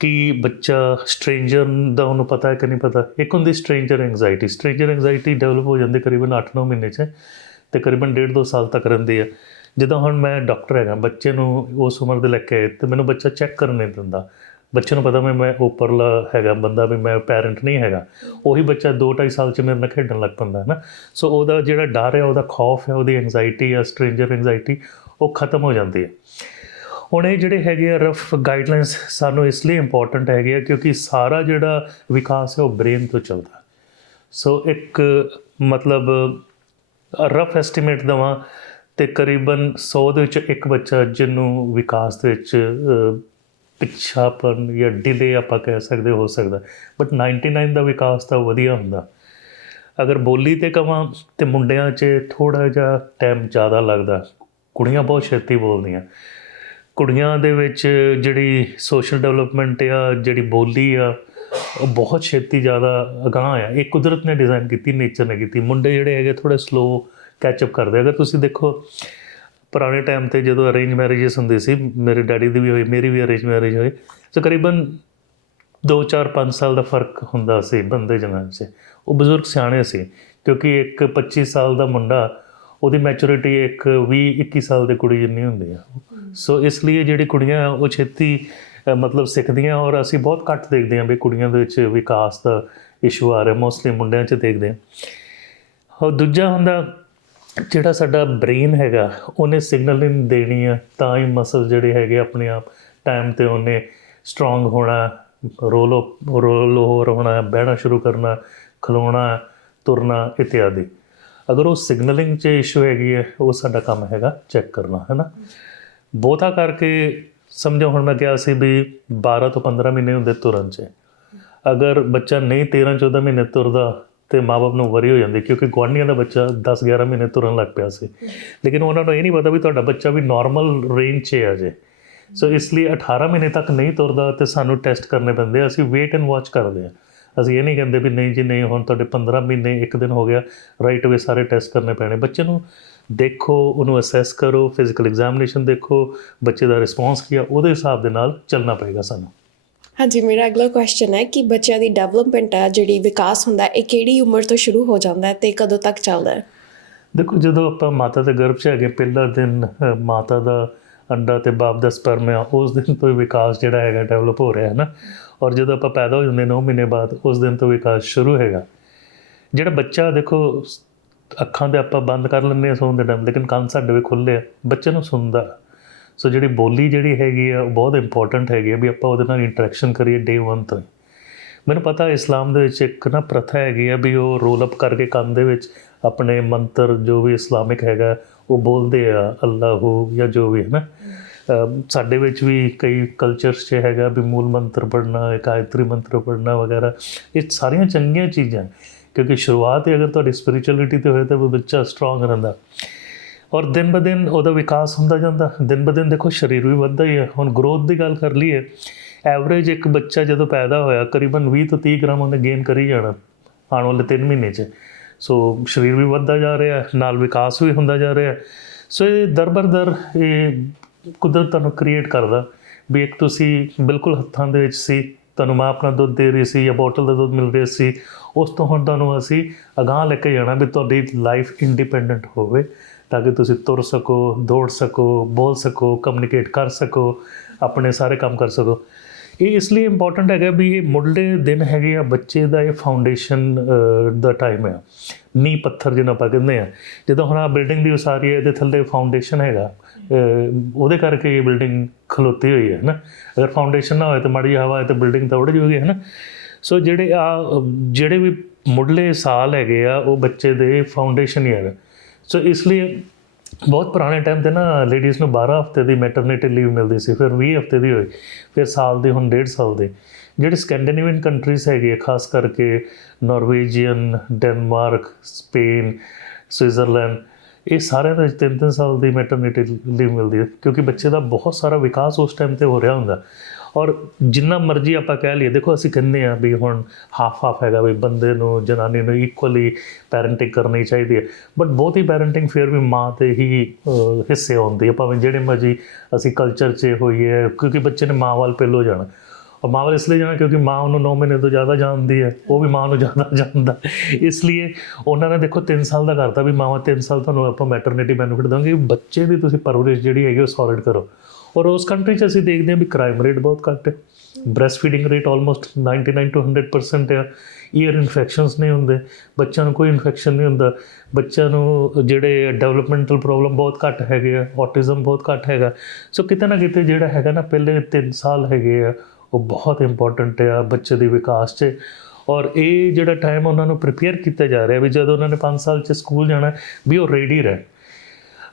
ਕਿ ਬੱਚਾ ਸਟਰੇਂਜਰ ਦਾ ਉਹਨੂੰ ਪਤਾ ਹੈ ਕਿ ਨਹੀਂ ਪਤਾ। ਇੱਕ ਹੁੰਦੀ ਸਟਰੇਂਜਰ ਐਂਗਜ਼ਾਇਟੀ। ਸਟਰੇਂਜਰ ਐਂਗਜ਼ਾਇਟੀ ਡਿਵੈਲਪ ਹੋ ਜਾਂਦੀ ਕਰੀਬਨ 8-9 ਮਹੀਨੇ 'ਚ, ਅਤੇ ਕਰੀਬਨ 1.5-2 ਸਾਲ ਤੱਕ ਰਹਿੰਦੀ ਹੈ। ਜਿੱਦਾਂ ਹੁਣ ਮੈਂ ਡਾਕਟਰ ਹੈਗਾ, ਬੱਚੇ ਨੂੰ ਉਸ ਉਮਰ ਦੇ ਲੈ ਕੇ ਆਏ, ਅਤੇ ਮੈਨੂੰ ਬੱਚਾ ਚੈੱਕ ਕਰਨ ਨਹੀਂ ਦਿੰਦਾ। ਬੱਚੇ ਨੂੰ ਪਤਾ ਮੈਂ ਉੱਪਰਲਾ ਹੈਗਾ ਬੰਦਾ, ਵੀ ਮੈਂ ਪੈਰੈਂਟ ਨਹੀਂ ਹੈਗਾ। ਉਹੀ ਬੱਚਾ 2-2.5 ਸਾਲ 'ਚ ਮੇਰੇ ਨਾਲ ਖੇਡਣ ਲੱਗ ਪੈਂਦਾ ਹੈ ਨਾ। ਸੋ ਉਹਦਾ ਜਿਹੜਾ ਡਰ ਹੈ, ਉਹਦਾ ਖੌਫ ਹੈ, ਉਹਦੀ ਐਂਗਜ਼ਾਇਟੀ ਆ, ਸਟਰੇਂਜਰ ਐਂਗਜ਼ਾਇਟੀ, ਉਹ ਖਤਮ ਹੋ ਜਾਂਦੀ ਹੈ। ਹੁਣ ਇਹ ਜਿਹੜੇ ਹੈਗੇ ਆ ਰਫ ਗਾਈਡਲਾਈਨਸ ਸਾਨੂੰ ਇਸ ਲਈ ਇੰਪੋਰਟੈਂਟ ਹੈਗੇ ਆ, ਕਿਉਂਕਿ ਸਾਰਾ ਜਿਹੜਾ ਵਿਕਾਸ ਹੈ ਉਹ ਬ੍ਰੇਨ ਤੋਂ ਚੱਲਦਾ। ਸੋ ਇੱਕ ਮਤਲਬ ਰਫ ਐਸਟੀਮੇਟ ਦੇਵਾਂ, ਅਤੇ ਕਰੀਬਨ 100 ਦੇ ਵਿੱਚ ਇੱਕ ਬੱਚਾ ਜਿਹਨੂੰ ਵਿਕਾਸ ਦੇ ਵਿੱਚ ਪਿੱਛਾਪਨ ਜਾਂ ਡਿਲੇ ਆਪਾਂ ਕਹਿ ਸਕਦੇ ਹੋ ਸਕਦਾ, ਬਟ 99 ਦਾ ਵਿਕਾਸ ਤਾਂ ਵਧੀਆ ਹੁੰਦਾ। ਅਗਰ ਬੋਲੀ 'ਤੇ ਕਹਾਂ ਤਾਂ ਮੁੰਡਿਆਂ 'ਚ ਥੋੜ੍ਹਾ ਜਿਹਾ ਟਾਈਮ ਜ਼ਿਆਦਾ ਲੱਗਦਾ, ਕੁੜੀਆਂ ਬਹੁਤ ਛੇਤੀ ਬੋਲਦੀਆਂ। ਕੁੜੀਆਂ ਦੇ ਵਿੱਚ ਜਿਹੜੀ ਸੋਸ਼ਲ ਡਿਵੈਲਪਮੈਂਟ ਆ, ਜਿਹੜੀ ਬੋਲੀ ਆ, ਉਹ ਬਹੁਤ ਛੇਤੀ ਜ਼ਿਆਦਾ ਅਗਾਂਹ ਆ। ਇਹ ਕੁਦਰਤ ਨੇ ਡਿਜ਼ਾਈਨ ਕੀਤੀ, ਨੇਚਰ ਨੇ ਕੀਤੀ। ਮੁੰਡੇ ਜਿਹੜੇ ਹੈਗੇ ਥੋੜ੍ਹੇ ਸਲੋ ਕੈਚਅਪ ਕਰਦੇ। ਅਗਰ ਤੁਸੀਂ ਦੇਖੋ ਪੁਰਾਣੇ ਟਾਈਮ 'ਤੇ ਜਦੋਂ ਅਰੇਂਜ ਮੈਰਿਜਸ ਹੁੰਦੀ ਸੀ, ਮੇਰੇ ਡੈਡੀ ਦੀ ਵੀ ਹੋਈ, ਮੇਰੀ ਵੀ ਅਰੇਂਜ ਮੈਰਿਜ ਹੋਈ, ਤਕਰੀਬਨ 2 4 5 ਸਾਲ ਦਾ ਫਰਕ ਹੁੰਦਾ ਸੀ ਬੰਦੇ ਜਨਾਂ 'ਚ। ਉਹ ਬਜ਼ੁਰਗ ਸਿਆਣੇ ਸੀ, ਕਿਉਂਕਿ ਇੱਕ 25 ਸਾਲ ਦਾ ਮੁੰਡਾ, ਉਹਦੀ ਮੈਚੁਰਿਟੀ ਇੱਕ 20 21 ਸਾਲ ਦੀ ਕੁੜੀ ਜਿੰਨੀ ਹੁੰਦੀ ਆ। ਸੋ ਇਸ ਲਈ ਜਿਹੜੀ ਕੁੜੀਆਂ ਉਹ ਛੇਤੀ ਮਤਲਬ ਸਿੱਖਦੀਆਂ, ਔਰ ਅਸੀਂ ਬਹੁਤ ਘੱਟ ਦੇਖਦੇ ਹਾਂ ਵੀ ਕੁੜੀਆਂ ਦੇ ਵਿੱਚ ਵਿਕਾਸ ਦਾ ਇਸ਼ੂ ਆ ਰਿਹਾ, ਮੋਸਟਲੀ ਮੁੰਡਿਆਂ 'ਚ ਦੇਖਦੇ ਹਾਂ। ਔਰ ਦੂਜਾ ਹੁੰਦਾ ਜਿਹੜਾ ਸਾਡਾ ਬ੍ਰੇਨ ਹੈਗਾ, ਉਹਨੇ ਸਿਗਨਲਿੰਗ ਦੇਣੀ ਆ, ਤਾਂ ਹੀ ਮਸਲ ਜਿਹੜੇ ਹੈਗੇ ਆਪਣੇ ਆਪ ਟਾਈਮ 'ਤੇ ਉਹਨੇ ਸਟਰੋਂਗ ਹੋਣਾ, ਰੋਲ ਓਵਰ ਹੋਣਾ, ਬਹਿਣਾ ਸ਼ੁਰੂ ਕਰਨਾ, ਖਲੋਣਾ, ਤੁਰਨਾ ਇਤਿਆਦਿ। ਅਗਰ ਉਹ ਸਿਗਨਲਿੰਗ 'ਚ ਇਸ਼ੂ ਹੈਗੀ ਹੈ, ਉਹ ਸਾਡਾ ਕੰਮ ਹੈਗਾ ਚੈੱਕ ਕਰਨਾ, ਹੈ ਨਾ। ਬਹੁਤਾ ਕਰਕੇ ਸਮਝੋ ਹੁਣ ਮੈਂ ਕਿਹਾ ਸੀ ਵੀ 12 ਤੋਂ 15 ਮਹੀਨੇ ਹੁੰਦੇ ਤੁਰਨ 'ਚ। ਅਗਰ ਬੱਚਾ ਨਹੀਂ 13 14 ਮਹੀਨੇ ਤੁਰਦਾ ਤੇ ਮਾਂ-ਬਾਪ ਨੂੰ ਵਰੀ ਹੋ ਜਾਂਦੀ, ਕਿਉਂਕਿ ਗੁਆਂਢੀਆਂ ਦਾ ਬੱਚਾ 10 11 ਮਹੀਨੇ ਤੁਰਨ ਲੱਗ ਪਿਆ ਸੀ, ਲੇਕਿਨ ਉਹਨਾਂ ਨੂੰ ਇਹ ਨਹੀਂ ਪਤਾ ਵੀ ਤੁਹਾਡਾ ਬੱਚਾ ਵੀ ਨਾਰਮਲ ਰੇਂਜ 'ਚ ਆ ਜੇ। ਸੋ ਇਸ ਲਈ 18 ਮਹੀਨੇ ਤੱਕ ਨਹੀਂ ਤੁਰਦਾ ਤੇ ਸਾਨੂੰ ਟੈਸਟ ਕਰਨੇ ਪੈਂਦੇ ਆ। ਅਸੀਂ ਵੇਟ ਐਂਡ ਵਾਚ ਕਰਦੇ ਹਾਂ। ਅਸੀਂ ਇਹ ਨਹੀਂ ਕਹਿੰਦੇ ਵੀ ਨਹੀਂ ਜੀ ਨਹੀਂ, ਹੁਣ ਤੁਹਾਡੇ 15 ਮਹੀਨੇ ਇੱਕ ਦਿਨ ਹੋ ਗਿਆ, ਰਾਈਟ ਵੇ ਸਾਰੇ ਟੈਸਟ ਕਰਨੇ ਪੈਣੇ। ਬੱਚੇ ਨੂੰ ਦੇਖੋ, ਉਹਨੂੰ ਅਸੈਸ ਕਰੋ, ਫਿਜ਼ੀਕਲ ਐਗਜ਼ਾਮੀਨੇਸ਼ਨ ਦੇਖੋ, ਬੱਚੇ ਦਾ ਰਿਸਪੌਂਸ ਕੀ ਆ, ਉਹਦੇ ਹਿਸਾਬ ਦੇ ਨਾਲ ਚੱਲਣਾ ਪਏਗਾ ਸਾਨੂੰ। ਹਾਂਜੀ, ਮੇਰਾ ਅਗਲਾ ਕੁਐਸਚਨ ਹੈ ਕਿ ਬੱਚਿਆਂ ਦੀ ਡਿਵੈਲਪਮੈਂਟ ਹੈ, ਜਿਹੜੀ ਵਿਕਾਸ ਹੁੰਦਾ, ਇਹ ਕਿਹੜੀ ਉਮਰ ਤੋਂ ਸ਼ੁਰੂ ਹੋ ਜਾਂਦਾ ਹੈ ਤੇ ਕਦੋਂ ਤੱਕ ਚੱਲਦਾ ਹੈ? ਦੇਖੋ, ਜਦੋਂ ਆਪਾਂ ਮਾਤਾ ਦੇ ਗਰਭ 'ਚ ਹੈਗੇ, ਪਹਿਲਾ ਦਿਨ ਮਾਤਾ ਦਾ ਅੰਡਾ ਤੇ ਬਾਪ ਦਾ ਸਪਰਮ ਆ, ਉਸ ਦਿਨ ਤੋਂ ਹੀ ਵਿਕਾਸ ਜਿਹੜਾ ਹੈਗਾ ਡਿਵੈਲਪ ਹੋ ਰਿਹਾ ਹੈ ਨਾ। ਔਰ ਜਦੋਂ ਆਪਾਂ ਪੈਦਾ ਹੋ ਜਾਂਦੇ 9 ਮਹੀਨੇ ਬਾਅਦ, ਉਸ ਦਿਨ ਤੋਂ ਵਿਕਾਸ ਸ਼ੁਰੂ ਹੈਗਾ। ਜਿਹੜਾ ਬੱਚਾ ਦੇਖੋ, ਅੱਖਾਂ ਤੇ ਆਪਾਂ ਬੰਦ ਕਰ ਲੈਂਦੇ ਹਾਂ ਸੌਣ ਦੇ ਟਾਈਮ, ਲੇਕਿਨ ਕੰਨ ਸਾਡੇ ਵੀ ਖੁੱਲ੍ਹੇ ਆ, ਬੱਚੇ ਨੂੰ ਸੁਣਦਾ। ਸੋ ਜਿਹੜੀ ਬੋਲੀ ਜਿਹੜੀ ਹੈਗੀ ਆ, ਉਹ ਬਹੁਤ ਇੰਪੋਰਟੈਂਟ ਹੈਗੀ ਆ ਵੀ ਆਪਾਂ ਉਹਦੇ ਨਾਲ ਇੰਟਰੈਕਸ਼ਨ ਕਰੀਏ ਡੇ 1 ਤੋਂ ਹੀ। ਮੈਨੂੰ ਪਤਾ ਇਸਲਾਮ ਦੇ ਵਿੱਚ ਇੱਕ ਨਾ ਪ੍ਰਥਾ ਹੈਗੀ ਆ ਵੀ ਉਹ ਰੋਲ ਅਪ ਕਰਕੇ ਕੰਨ ਦੇ ਵਿੱਚ ਆਪਣੇ ਮੰਤਰ ਜੋ ਵੀ ਇਸਲਾਮਿਕ ਹੈਗਾ ਉਹ ਬੋਲਦੇ ਆ, ਅੱਲਾਹੂ ਜਾਂ ਜੋ ਵੀ ਹੈ ਨਾ। ਸਾਡੇ ਵਿੱਚ ਵੀ ਕਈ ਕਲਚਰਸ 'ਚ ਹੈਗਾ ਵੀ ਮੂਲ ਮੰਤਰ ਪੜ੍ਹਨਾ, ਗਾਇਤਰੀ ਮੰਤਰ ਪੜ੍ਹਨਾ ਵਗੈਰਾ। ਇਹ ਸਾਰੀਆਂ ਚੰਗੀਆਂ ਚੀਜ਼ਾਂ, ਕਿਉਂਕਿ ਸ਼ੁਰੂਆਤ ਹੀ ਅਗਰ ਤੁਹਾਡੀ ਸਪਿਰਿਚੁਅਲਿਟੀ 'ਤੇ ਹੋਏ ਤਾਂ ਉਹ ਬੱਚਾ ਸਟਰੋਂਗ ਰਹਿੰਦਾ। ਔਰ ਦਿਨ ਬ ਦਿਨ ਉਹਦਾ ਵਿਕਾਸ ਹੁੰਦਾ ਜਾਂਦਾ। ਦਿਨ ਬ ਦਿਨ ਦੇਖੋ ਸਰੀਰ ਵੀ ਵੱਧਦਾ ਹੀ ਹੈ। ਹੁਣ ਗਰੋਥ ਦੀ ਗੱਲ ਕਰ ਲਈਏ, ਐਵਰੇਜ ਇੱਕ ਬੱਚਾ ਜਦੋਂ ਪੈਦਾ ਹੋਇਆ ਕਰੀਬਨ 20 ਤੋਂ 30 ਗ੍ਰਾਮ ਉਹਨੇ ਗੇਨ ਕਰੀ ਜਾਣਾ ਆਉਣ ਵਾਲੇ 3 ਮਹੀਨੇ 'ਚ। ਸੋ ਸਰੀਰ ਵੀ ਵੱਧਦਾ ਜਾ ਰਿਹਾ, ਨਾਲ ਵਿਕਾਸ ਵੀ ਹੁੰਦਾ ਜਾ ਰਿਹਾ। ਸੋ ਇਹ ਦਰ ਬਰ ਦਰ ਇਹ ਕੁਦਰਤ ਤੁਹਾਨੂੰ ਕ੍ਰੀਏਟ ਕਰਦਾ ਵੀ ਇੱਕ ਤੁਸੀਂ ਬਿਲਕੁਲ ਹੱਥਾਂ ਦੇ ਵਿੱਚ ਸੀ, ਤੁਹਾਨੂੰ ਮਾਂ ਆਪਣਾ ਦੁੱਧ ਦੇ ਰਹੀ ਸੀ ਜਾਂ ਬੋਟਲ ਦਾ ਦੁੱਧ ਮਿਲ ਰਿਹਾ ਸੀ, ਉਸ ਤੋਂ ਹੁਣ ਤੁਹਾਨੂੰ ਅਸੀਂ ਅਗਾਂਹ ਲੈ ਕੇ ਜਾਣਾ ਵੀ ਤੁਹਾਡੀ ਲਾਈਫ ਇੰਡੀਪੈਂਡੈਂਟ ਹੋਵੇ, ਤਾਂ ਕਿ ਤੁਸੀਂ ਤੁਰ ਸਕੋ, ਦੌੜ ਸਕੋ, ਬੋਲ ਸਕੋ, ਕਮਿਊਨੀਕੇਟ ਕਰ ਸਕੋ, ਆਪਣੇ ਸਾਰੇ ਕੰਮ ਕਰ ਸਕੋ। ਇਹ ਇਸ ਲਈ ਇੰਪੋਰਟੈਂਟ ਹੈਗਾ ਵੀ ਇਹ ਮੁੱਢਲੇ ਦਿਨ ਹੈਗੇ ਆ ਬੱਚੇ ਦਾ, ਇਹ ਫਾਊਂਡੇਸ਼ਨ ਦਾ ਟਾਈਮ ਆ, ਨੀਂਹ ਪੱਥਰ ਜਿਹਨੂੰ ਆਪਾਂ ਕਹਿੰਦੇ ਹਾਂ। ਜਦੋਂ ਹੁਣ ਆਹ ਬਿਲਡਿੰਗ ਦੀ ਉਸਾਰੀ ਹੈ, ਇਹਦੇ ਥੱਲੇ ਫਾਊਂਡੇਸ਼ਨ ਹੈਗਾ, ਉਹਦੇ ਕਰਕੇ ਇਹ ਬਿਲਡਿੰਗ ਖਲੋਤੀ ਹੋਈ ਹੈ ਨਾ। ਅਗਰ ਫਾਊਂਡੇਸ਼ਨ ਨਾ ਹੋਏ ਤਾਂ ਮਾੜੀ ਹਵਾ ਹੈ ਤਾਂ ਬਿਲਡਿੰਗ ਤਾਂ ਉੱਡ ਜਾਊਗੀ, ਹੈ ਨਾ। ਸੋ ਜਿਹੜੇ ਵੀ ਮੁੱਢਲੇ ਸਾਲ ਹੈਗੇ ਆ ਉਹ ਬੱਚੇ ਦੇ ਫਾਊਂਡੇਸ਼ਨ ਹੀ ਹੈਗਾ। ਸੋ ਇਸ ਲਈ ਬਹੁਤ ਪੁਰਾਣੇ ਟਾਈਮ 'ਤੇ ਨਾ ਲੇਡੀਜ਼ ਨੂੰ 12 ਹਫ਼ਤੇ ਦੀ ਮੈਟਰਨਿਟੀ ਲੀਵ ਮਿਲਦੀ ਸੀ, ਫਿਰ 20 ਹਫ਼ਤੇ ਦੀ ਹੋਈ, ਫਿਰ ਸਾਲ ਦੀ, ਹੁਣ 1.5 ਸਾਲ ਦੀ। ਜਿਹੜੇ ਸਕੈਂਡੀਨੇਵੀਅਨ ਕੰਟਰੀਜ਼ ਹੈਗੇ ਆ, ਖਾਸ ਕਰਕੇ ਨੋਰਵੇਜੀਅਨ, ਡੈਨਮਾਰਕ, ਸਪੇਨ, ਸਵਿਟਜ਼ਰਲੈਂਡ, ਇਹ ਸਾਰਿਆਂ ਦੇ 3-3 ਸਾਲ ਦੀ ਮੈਟਰਨਿਟੀ ਲੀਵ ਮਿਲਦੀ ਹੈ, ਕਿਉਂਕਿ ਬੱਚੇ ਦਾ ਬਹੁਤ ਸਾਰਾ ਵਿਕਾਸ ਉਸ ਟਾਈਮ 'ਤੇ ਹੋ ਰਿਹਾ ਹੁੰਦਾ। ਔਰ ਜਿੰਨਾ ਮਰਜ਼ੀ ਆਪਾਂ ਕਹਿ ਲਈਏ, ਦੇਖੋ ਅਸੀਂ ਕਹਿੰਦੇ ਹਾਂ ਵੀ ਹੁਣ ਹਾਫ ਹੈਗਾ ਵੀ ਬੰਦੇ ਨੂੰ ਜਨਾਨੀ ਨੂੰ ਇਕੁਅਲੀ ਪੈਰੈਂਟਿੰਗ ਕਰਨੀ ਚਾਹੀਦੀ ਹੈ, ਬਟ ਬਹੁਤੀ ਪੈਰੈਂਟਿੰਗ ਫਿਰ ਵੀ ਮਾਂ 'ਤੇ ਹੀ ਹਿੱਸੇ ਆਉਂਦੀ ਹੈ, ਭਾਵੇਂ ਜਿਹੜੇ ਮਰਜ਼ੀ ਅਸੀਂ ਕਲਚਰ 'ਚ ਹੋਈਏ, ਕਿਉਂਕਿ ਬੱਚੇ ਨੇ ਮਾਂ ਵੱਲ ਪਹਿਲੋਂ ਜਾਣਾ। ਔਰ ਮਾਂ ਵੱਲ ਇਸ ਲਈ ਜਾਣਾ ਕਿਉਂਕਿ ਮਾਂ ਉਹਨੂੰ 9 ਮਹੀਨੇ ਤੋਂ ਜ਼ਿਆਦਾ ਜਾਣਦੀ ਹੈ, ਉਹ ਵੀ ਮਾਂ ਨੂੰ ਜ਼ਿਆਦਾ ਜਾਣਦਾ। ਇਸ ਲਈ ਉਹਨਾਂ ਨੇ ਦੇਖੋ 3 ਸਾਲ ਦਾ ਕਰਤਾ ਵੀ ਮਾਵਾਂ 3 ਸਾਲ ਤੁਹਾਨੂੰ ਆਪਾਂ ਮੈਟਰਨਿਟੀ ਬੈਨੀਫਿਟ ਦੇਵਾਂਗੇ, ਬੱਚੇ ਦੀ ਤੁਸੀਂ ਪਰਵਰਿਸ਼ ਜਿਹੜੀ ਹੈਗੀ ਉਹ ਸੋਲਿਡ ਕਰੋ। ਔਰ ਉਸ ਕੰਟਰੀ 'ਚ ਅਸੀਂ ਦੇਖਦੇ ਹਾਂ ਵੀ ਕ੍ਰਾਈਮ ਰੇਟ ਬਹੁਤ ਘੱਟ ਹੈ, breast feeding rate almost 99 to 100% ਆ, ਈਅਰ ਇਨਫੈਕਸ਼ਨਸ ਨਹੀਂ ਹੁੰਦੇ, ਬੱਚਿਆਂ ਨੂੰ ਕੋਈ ਇਨਫੈਕਸ਼ਨ ਨਹੀਂ ਹੁੰਦਾ, ਬੱਚਿਆਂ ਨੂੰ ਜਿਹੜੇ ਡਿਵੈਲਪਮੈਂਟਲ ਪ੍ਰੋਬਲਮ ਬਹੁਤ ਘੱਟ ਹੈਗੇ ਆ, ਔਟਿਜ਼ਮ ਬਹੁਤ ਘੱਟ ਹੈਗਾ। ਸੋ ਕਿਤੇ ਨਾ ਕਿਤੇ ਜਿਹੜਾ ਹੈਗਾ ਨਾ ਪਹਿਲੇ 3 ਸਾਲ ਹੈਗੇ ਆ ਉਹ ਬਹੁਤ ਇੰਪੋਰਟੈਂਟ ਆ ਬੱਚੇ ਦੇ ਵਿਕਾਸ 'ਚ। ਔਰ ਇਹ ਜਿਹੜਾ ਟਾਈਮ ਉਹਨਾਂ ਨੂੰ ਪ੍ਰੀਪੇਅਰ ਕੀਤਾ ਜਾ ਰਿਹਾ ਵੀ ਜਦੋਂ ਉਹਨਾਂ ਨੇ 5 ਸਾਲ 'ਚ ਸਕੂਲ ਜਾਣਾ ਵੀ ਉਹ ਰੈਡੀ ਰਹੇ।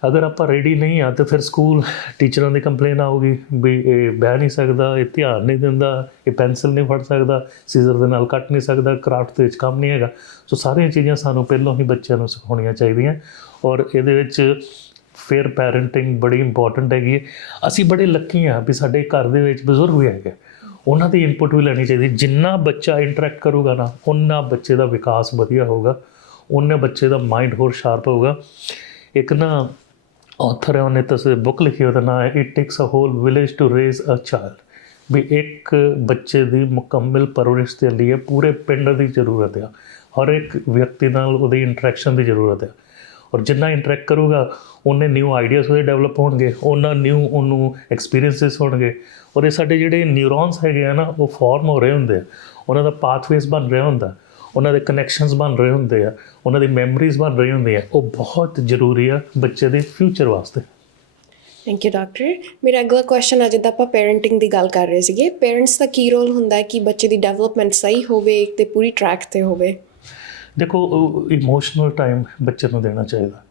ਅਗਰ ਆਪਾਂ ਰੈਡੀ ਨਹੀਂ ਆ ਤਾਂ ਫਿਰ ਸਕੂਲ ਟੀਚਰਾਂ ਦੀ ਕੰਪਲੇਨ ਆਊਗੀ ਵੀ ਇਹ ਬਹਿ ਨਹੀਂ ਸਕਦਾ, ਇਹ ਧਿਆਨ ਨਹੀਂ ਦਿੰਦਾ, ਇਹ ਪੈਨਸਿਲ ਨਹੀਂ ਫੜ ਸਕਦਾ, ਸੀਜ਼ਰ ਦੇ ਨਾਲ ਕੱਟ ਨਹੀਂ ਸਕਦਾ, ਕਰਾਫਟ ਦੇ ਵਿੱਚ ਕੰਮ ਨਹੀਂ ਹੈਗਾ। ਸੋ ਸਾਰੀਆਂ ਚੀਜ਼ਾਂ ਸਾਨੂੰ ਪਹਿਲਾਂ ਹੀ ਬੱਚਿਆਂ ਨੂੰ ਸਿਖਾਉਣੀਆਂ ਚਾਹੀਦੀਆਂ। ਔਰ ਇਹਦੇ ਵਿੱਚ ਫਿਰ ਪੈਰੈਂਟਿੰਗ ਬੜੀ ਇੰਪੋਰਟੈਂਟ ਹੈਗੀ ਹੈ। ਅਸੀਂ ਬੜੇ ਲੱਕੀ ਹਾਂ ਵੀ ਸਾਡੇ ਘਰ ਦੇ ਵਿੱਚ ਬਜ਼ੁਰਗ ਵੀ ਹੈਗੇ, ਉਹਨਾਂ ਦੀ ਇਨਪੁਟ ਵੀ ਲੈਣੀ ਚਾਹੀਦੀ। ਜਿੰਨਾ ਬੱਚਾ ਇੰਟਰੈਕਟ ਕਰੂਗਾ ਨਾ, ਉਨਾ ਬੱਚੇ ਦਾ ਵਿਕਾਸ ਵਧੀਆ ਹੋਊਗਾ, ਉਨੇ ਬੱਚੇ ਦਾ ਮਾਈਂਡ ਹੋਰ ਸ਼ਾਰਪ ਹੋਊਗਾ। ਇੱਕ ਨਾ ਆਥਰ ਹੈ, ਉਹਨੇ ਤੁਸੀਂ ਬੁੱਕ ਲਿਖੀ, ਉਹਦਾ ਨਾਂ ਹੈ it takes a whole village to raise a child. ਵੀ ਇੱਕ ਬੱਚੇ ਦੀ ਮੁਕੰਮਲ ਪਰਵਰਿਸ਼ ਦੇ ਲਈ ਪੂਰੇ ਪਿੰਡ ਦੀ ਜ਼ਰੂਰਤ ਆ, ਹਰ ਇੱਕ ਵਿਅਕਤੀ ਨਾਲ ਉਹਦੀ ਇੰਟਰੈਕਸ਼ਨ ਦੀ ਜ਼ਰੂਰਤ ਆ। ਔਰ ਜਿੰਨਾ ਇੰਟਰੈਕਟ ਕਰੂਗਾ ਉਹਨੇ ਨਿਊ ਆਈਡੀਆਜ਼ ਉਹਦੇ ਡਿਵੈਲਪ ਹੋਣਗੇ, ਉਹਨਾਂ ਨਿਊ ਉਹਨੂੰ ਐਕਸਪੀਰੀਅੰਸਿਸ ਹੋਣਗੇ। ਔਰ ਇਹ ਸਾਡੇ ਜਿਹੜੇ ਨਿਊਰੋਨਸ ਹੈਗੇ ਆ ਨਾ, ਉਹ ਫਾਰਮ ਹੋ ਰਹੇ ਹੁੰਦੇ ਆ, ਉਹਨਾਂ ਦਾ ਪਾਥਵੇਜ਼ ਬਣ ਰਿਹਾ ਹੁੰਦਾ, ਉਹਨਾਂ ਦੇ ਕਨੈਕਸ਼ਨਸ ਬਣ ਰਹੇ ਹੁੰਦੇ ਆ, ਉਹਨਾਂ ਦੀ ਮੈਮਰੀਜ਼ ਬਣ ਰਹੀ ਹੁੰਦੀਆਂ। ਉਹ ਬਹੁਤ ਜ਼ਰੂਰੀ ਆ ਬੱਚੇ ਦੇ ਫਿਊਚਰ ਵਾਸਤੇ। Thank you doctor. ਮੇਰਾ ਅਗਲਾ ਕੁਐਸਚਨ ਆ, ਜਿੱਦਾਂ ਆਪਾਂ ਪੈਰੈਂਟਿੰਗ ਦੀ ਗੱਲ ਕਰ ਰਹੇ ਸੀਗੇ, ਪੇਰੈਂਟਸ ਦਾ ਕੀ ਰੋਲ ਹੁੰਦਾ ਹੈ ਕਿ ਬੱਚੇ ਦੀ ਡਿਵੈਲਪਮੈਂਟ ਸਹੀ ਹੋਵੇ ਤੇ ਪੂਰੀ ਟਰੈਕ 'ਤੇ ਹੋਵੇ? ਦੇਖੋ, ਇਮੋਸ਼ਨਲ ਟਾਈਮ ਬੱਚੇ ਨੂੰ ਦੇਣਾ ਚਾਹੀਦਾ।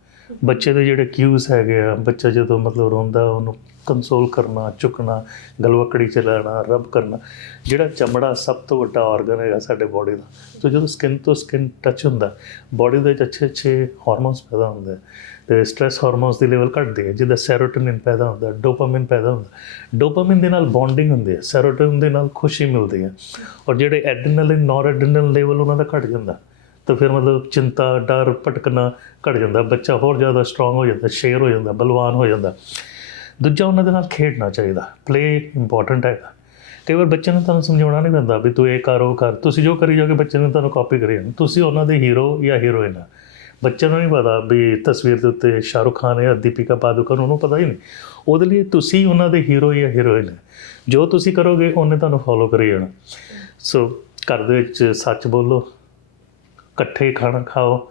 ਬੱਚੇ ਦੇ ਜਿਹੜੇ ਕਿਊਜ਼ ਹੈਗੇ ਆ, ਬੱਚਾ ਜਦੋਂ ਮਤਲਬ ਰੋਂਦਾ ਉਹਨੂੰ ਕੰਸੋਲ ਕਰਨਾ, ਚੁੱਕਣਾ, ਗਲਵੱਕੜੀ 'ਚ ਲੈਣਾ, ਰਬ ਕਰਨਾ। ਜਿਹੜਾ ਚਮੜਾ ਸਭ ਤੋਂ ਵੱਡਾ ਆਰਗਨ ਹੈਗਾ ਸਾਡੇ ਬੋਡੀ ਦਾ, ਸੋ ਜਦੋਂ ਸਕਿਨ ਤੋਂ ਸਕਿਨ ਟੱਚ ਹੁੰਦਾ, ਬੋਡੀ ਦੇ ਵਿੱਚ ਅੱਛੇ ਹਾਰਮੋਨਸ ਪੈਦਾ ਹੁੰਦੇ ਅਤੇ ਸਟ੍ਰੈਸ ਹਾਰਮੋਨਸ ਦੀ ਲੈਵਲ ਘਟਦੀ ਹੈ, ਜਿੱਦਾਂ ਸੈਰੋਟੋਨਿਨ ਪੈਦਾ ਹੁੰਦਾ, ਡੋਪਾਮਾਈਨ ਪੈਦਾ ਹੁੰਦਾ। ਡੋਪਾਮਾਈਨ ਦੇ ਨਾਲ ਬੌਂਡਿੰਗ ਹੁੰਦੀ ਹੈ, ਸੈਰੋਟੋਨਿਨ ਦੇ ਨਾਲ ਖੁਸ਼ੀ ਮਿਲਦੀ ਹੈ। ਔਰ ਜਿਹੜੇ ਐਡਰੀਨਲਿਨ, ਨੌਰ ਐਡਰੀਨਲ ਲੈਵਲ ਉਹਨਾਂ ਦਾ ਘਟ ਜਾਂਦਾ, ਤਾਂ ਫਿਰ ਮਤਲਬ ਚਿੰਤਾ, ਡਰ, ਭਟਕਣਾ ਘਟ ਜਾਂਦਾ, ਬੱਚਾ ਹੋਰ ਜ਼ਿਆਦਾ ਸਟਰੋਂਗ ਹੋ ਜਾਂਦਾ, ਸ਼ੇਰ ਹੋ ਜਾਂਦਾ, ਬਲਵਾਨ ਹੋ ਜਾਂਦਾ। ਦੂਜਾ, ਉਹਨਾਂ ਦੇ ਨਾਲ ਖੇਡਣਾ ਚਾਹੀਦਾ, ਪਲੇ ਇੰਪੋਰਟੈਂਟ ਹੈਗਾ। ਕਈ ਵਾਰ ਬੱਚੇ ਨੂੰ ਤੁਹਾਨੂੰ ਸਮਝਾਉਣਾ ਨਹੀਂ ਪੈਂਦਾ ਵੀ ਤੂੰ ਇਹ ਕਰ, ਉਹ ਕਰ, ਤੁਸੀਂ ਜੋ ਕਰੀ ਜਾਓਗੇ ਬੱਚੇ ਨੇ ਤੁਹਾਨੂੰ ਕਾਪੀ ਕਰੀ ਜਾਣਾ। ਤੁਸੀਂ ਉਹਨਾਂ ਦੇ ਹੀਰੋ ਜਾਂ ਹੀਰੋਇਨ ਆ। ਬੱਚੇ ਨੂੰ ਨਹੀਂ ਪਤਾ ਵੀ ਤਸਵੀਰ ਦੇ ਉੱਤੇ ਸ਼ਾਹਰੁਖ ਖਾਨ ਜਾਂ ਦੀਪਿਕਾ ਪਾਦੂਕੋਣ, ਉਹਨੂੰ ਪਤਾ ਹੀ ਨਹੀਂ। ਉਹਦੇ ਲਈ ਤੁਸੀਂ ਉਹਨਾਂ ਦੇ ਹੀਰੋ ਜਾਂ ਹੀਰੋਇਨ ਹੈ। ਜੋ ਤੁਸੀਂ ਕਰੋਗੇ ਉਹਨੇ ਤੁਹਾਨੂੰ ਫੋਲੋ ਕਰੀ ਜਾਣਾ। ਸੋ ਘਰ ਦੇ ਵਿੱਚ ਸੱਚ ਬੋਲੋ, ਇਕੱਠੇ ਖਾਣਾ ਖਾਓ।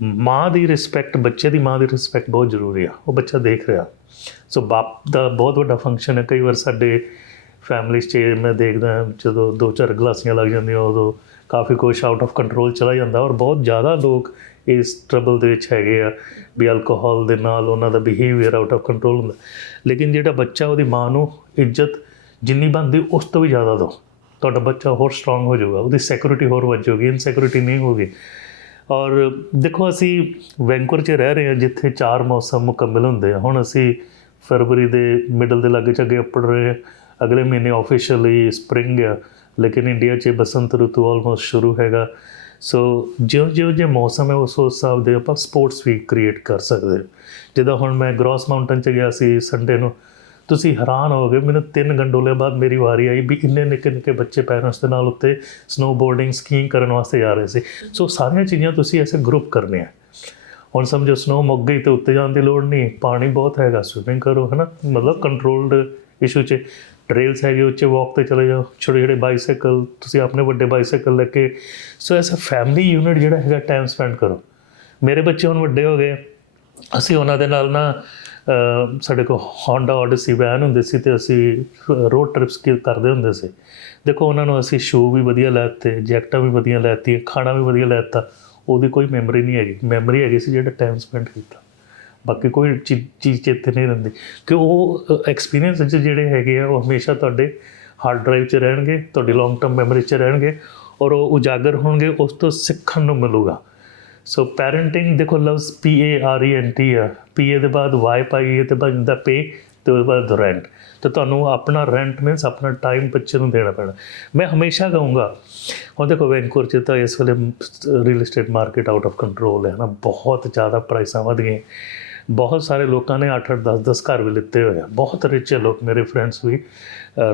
ਮਾਂ ਦੀ ਰਿਸਪੈਕਟ, ਬੱਚੇ ਦੀ ਮਾਂ ਦੀ ਰਿਸਪੈਕਟ ਬਹੁਤ ਜ਼ਰੂਰੀ ਆ। ਉਹ ਬੱਚਾ ਦੇਖ ਰਿਹਾ। ਸੋ ਬਾਪ ਦਾ ਬਹੁਤ ਵੱਡਾ ਫੰਕਸ਼ਨ ਹੈ। ਕਈ ਵਾਰ ਸਾਡੇ ਫੈਮਿਲੀ 'ਚ ਮੈਂ ਦੇਖਦਾ, ਜਦੋਂ 2-4 ਗਲਾਸੀਆਂ ਲੱਗ ਜਾਂਦੀਆਂ ਉਦੋਂ ਕਾਫੀ ਕੁਛ ਆਊਟ ਆਫ ਕੰਟਰੋਲ ਚਲਾ ਜਾਂਦਾ। ਔਰ ਬਹੁਤ ਜ਼ਿਆਦਾ ਲੋਕ ਇਸ ਟਰਬਲ ਦੇ ਵਿੱਚ ਹੈਗੇ ਆ ਵੀ ਅਲਕੋਹਲ ਦੇ ਨਾਲ ਉਹਨਾਂ ਦਾ ਬਿਹੇਵੀਅਰ ਆਊਟ ਆਫ ਕੰਟਰੋਲ ਹੁੰਦਾ। ਲੇਕਿਨ ਜਿਹੜਾ ਬੱਚਾ ਉਹਦੀ ਮਾਂ ਨੂੰ ਇੱਜ਼ਤ ਜਿੰਨੀ ਬਣਦੀ ਉਸ ਤੋਂ ਵੀ ਜ਼ਿਆਦਾ ਦਿਓ, ਤੁਹਾਡਾ ਬੱਚਾ ਹੋਰ ਸਟਰੋਂਗ ਹੋ ਜਾਊਗਾ, ਉਹਦੀ ਸਿਕਿਉਰਿਟੀ ਹੋਰ ਵੱਧ ਜਾਊਗੀ, ਇਨਸਿਕਿਉਰਿਟੀ ਨਹੀਂ ਹੋਊਗੀ। ਔਰ ਦੇਖੋ, ਅਸੀਂ ਵੈਂਕੂਵਰ 'ਚ ਰਹਿ ਰਹੇ ਹਾਂ ਜਿੱਥੇ 4 ਮੌਸਮ ਮੁਕੰਮਲ ਹੁੰਦੇ ਆ। ਹੁਣ ਅਸੀਂ ਫਰਵਰੀ ਦੇ ਮਿਡਲ ਦੇ ਲਾਗੇ 'ਚ ਅੱਗੇ ਉੱਪੜ ਰਹੇ। ਅਗਲੇ ਮਹੀਨੇ ਆਫੀਸ਼ੀਅਲੀ ਸਪਰਿੰਗ ਆ, ਲੇਕਿਨ ਇੰਡੀਆ 'ਚ ਬਸੰਤ ਰੁੱਤੂ ਆਲਮੋਸਟ ਸ਼ੁਰੂ ਹੈਗਾ। ਸੋ ਜਿਹੋ ਜਿਹੇ ਮੌਸਮ ਹੈ ਉਸ ਹਿਸਾਬ ਦੇ ਆਪਾਂ ਸਪੋਰਟਸ ਵੀ ਕ੍ਰੀਏਟ ਕਰ ਸਕਦੇ। ਜਿੱਦਾਂ ਹੁਣ ਮੈਂ ਗ੍ਰੋਸ ਮਾਊਂਟਨ 'ਚ ਗਿਆ ਸੀ ਸੰਡੇ ਨੂੰ, ਤੁਸੀਂ ਹੈਰਾਨ ਹੋਵੋਗੇ, ਮੈਨੂੰ 3 ਗੰਡੋਲੇ ਬਾਅਦ ਮੇਰੀ ਵਾਰੀ ਆਈ ਵੀ ਇੰਨੇ ਨਿੱਕੇ ਨਿੱਕੇ ਬੱਚੇ ਪੈਰੈਂਟਸ ਦੇ ਨਾਲ ਉੱਤੇ ਸਨੋਬੋਰਡਿੰਗ, ਸਕੀਇੰਗ ਕਰਨ ਵਾਸਤੇ ਜਾ ਰਹੇ ਸੀ। ਸੋ ਸਾਰੀਆਂ ਚੀਜ਼ਾਂ ਤੁਸੀਂ ਐਸੇ ਗਰੁੱਪ ਕਰਨੇ ਆ। ਹੁਣ ਸਮਝੋ ਸਨੋ ਮੁੱਕ ਗਈ ਅਤੇ ਉੱਤੇ ਜਾਣ ਦੀ ਲੋੜ ਨਹੀਂ, ਪਾਣੀ ਬਹੁਤ ਹੈਗਾ, ਸਵਿਮਿੰਗ ਕਰੋ, ਹੈ ਨਾ। ਮਤਲਬ ਕੰਟਰੋਲਡ ਇਸ਼ੂ 'ਚ ਟ੍ਰੇਲਸ ਹੈਗੇ, ਉੱਚੇ ਵਾਕ 'ਤੇ ਚਲੇ ਜਾਓ। ਛੋਟੇ ਛੋਟੇ ਬਾਈਸਾਈਕਲ, ਤੁਸੀਂ ਆਪਣੇ ਵੱਡੇ ਬਾਈਸਾਈਕਲ ਲੈ ਕੇ। ਸੋ ਐਸਾ ਫੈਮਿਲੀ ਯੂਨਿਟ ਜਿਹੜਾ ਹੈਗਾ ਟਾਈਮ ਸਪੈਂਡ ਕਰੋ। ਮੇਰੇ ਬੱਚੇ ਹੁਣ ਵੱਡੇ ਹੋ ਗਏ, ਅਸੀਂ ਉਹਨਾਂ ਦੇ ਨਾਲ ਨਾ ਸਾਡੇ ਕੋਲ ਹੋਂਡਾ ਓਡੀਸੀ ਵੈਨ ਹੁੰਦੀ ਸੀ ਅਤੇ ਅਸੀਂ ਰੋਡ ਟ੍ਰਿਪਸ ਕਰਦੇ ਹੁੰਦੇ ਸੀ। ਦੇਖੋ, ਉਹਨਾਂ ਨੂੰ ਅਸੀਂ ਸ਼ੂ ਵੀ ਵਧੀਆ ਲੈ ਦਿੱਤੇ, ਜੈਕਟਾਂ ਵੀ ਵਧੀਆ ਲੈ ਦਿੱਤੀਆਂ, ਖਾਣਾ ਵੀ ਵਧੀਆ ਲੈ ਦਿੱਤਾ। ਉਹਦੀ ਕੋਈ ਮੈਮਰੀ ਨਹੀਂ ਹੈਗੀ। ਮੈਮਰੀ ਹੈਗੀ ਸੀ ਜਿਹੜਾ ਟਾਈਮ ਸਪੈਂਡ ਕੀਤਾ। ਬਾਕੀ ਕੋਈ ਚੀਜ਼ ਚੇਤੇ ਨਹੀਂ ਰਹਿੰਦੀ, ਕਿ ਉਹ ਐਕਸਪੀਰੀਅੰਸ ਜਿਹੜੇ ਹੈਗੇ ਆ ਉਹ ਹਮੇਸ਼ਾ ਤੁਹਾਡੇ ਹਾਰਡ ਡਰਾਈਵ 'ਚ ਰਹਿਣਗੇ, ਤੁਹਾਡੀ ਲੌਂਗ ਟਰਮ ਮੈਮਰੀ 'ਚ ਰਹਿਣਗੇ। ਔਰ ਉਹ ਉਜਾਗਰ ਹੋਣਗੇ, ਉਸ ਤੋਂ ਸਿੱਖਣ ਨੂੰ ਮਿਲੂਗਾ। ਸੋ ਪੈਰੈਂਟਿੰਗ ਦੇਖੋ, ਲਵਸ PARENT ਆ। PA ਦੇ ਬਾਅਦ Y ਪਾਈਏ ਅਤੇ ਬਣਦਾ ਪੇ, ਅਤੇ ਉਹਦੇ ਬਾਅਦ ਰੈਂਟ। ਅਤੇ ਤੁਹਾਨੂੰ ਆਪਣਾ ਰੈਂਟ ਮੀਨਸ ਆਪਣਾ ਟਾਈਮ ਬੱਚੇ ਨੂੰ ਦੇਣਾ ਪੈਣਾ। ਮੈਂ ਹਮੇਸ਼ਾ ਕਹੂੰਗਾ, ਹੁਣ ਦੇਖੋ ਵੈਂਕੂਵਰ 'ਚ ਤਾਂ ਇਸ ਵੇਲੇ real estate market out of control ਹੈ ਨਾ, ਬਹੁਤ ਜ਼ਿਆਦਾ ਪ੍ਰਾਈਸਾਂ ਵਧ ਗਈਆਂ। ਬਹੁਤ ਸਾਰੇ ਲੋਕਾਂ ਨੇ 8-8, 10-10 ਘਰ ਵੀ ਲਿੱਤੇ ਹੋਏ ਆ। ਬਹੁਤ ਰਿਚ ਲੋਕ, ਮੇਰੇ ਫਰੈਂਡਸ ਵੀ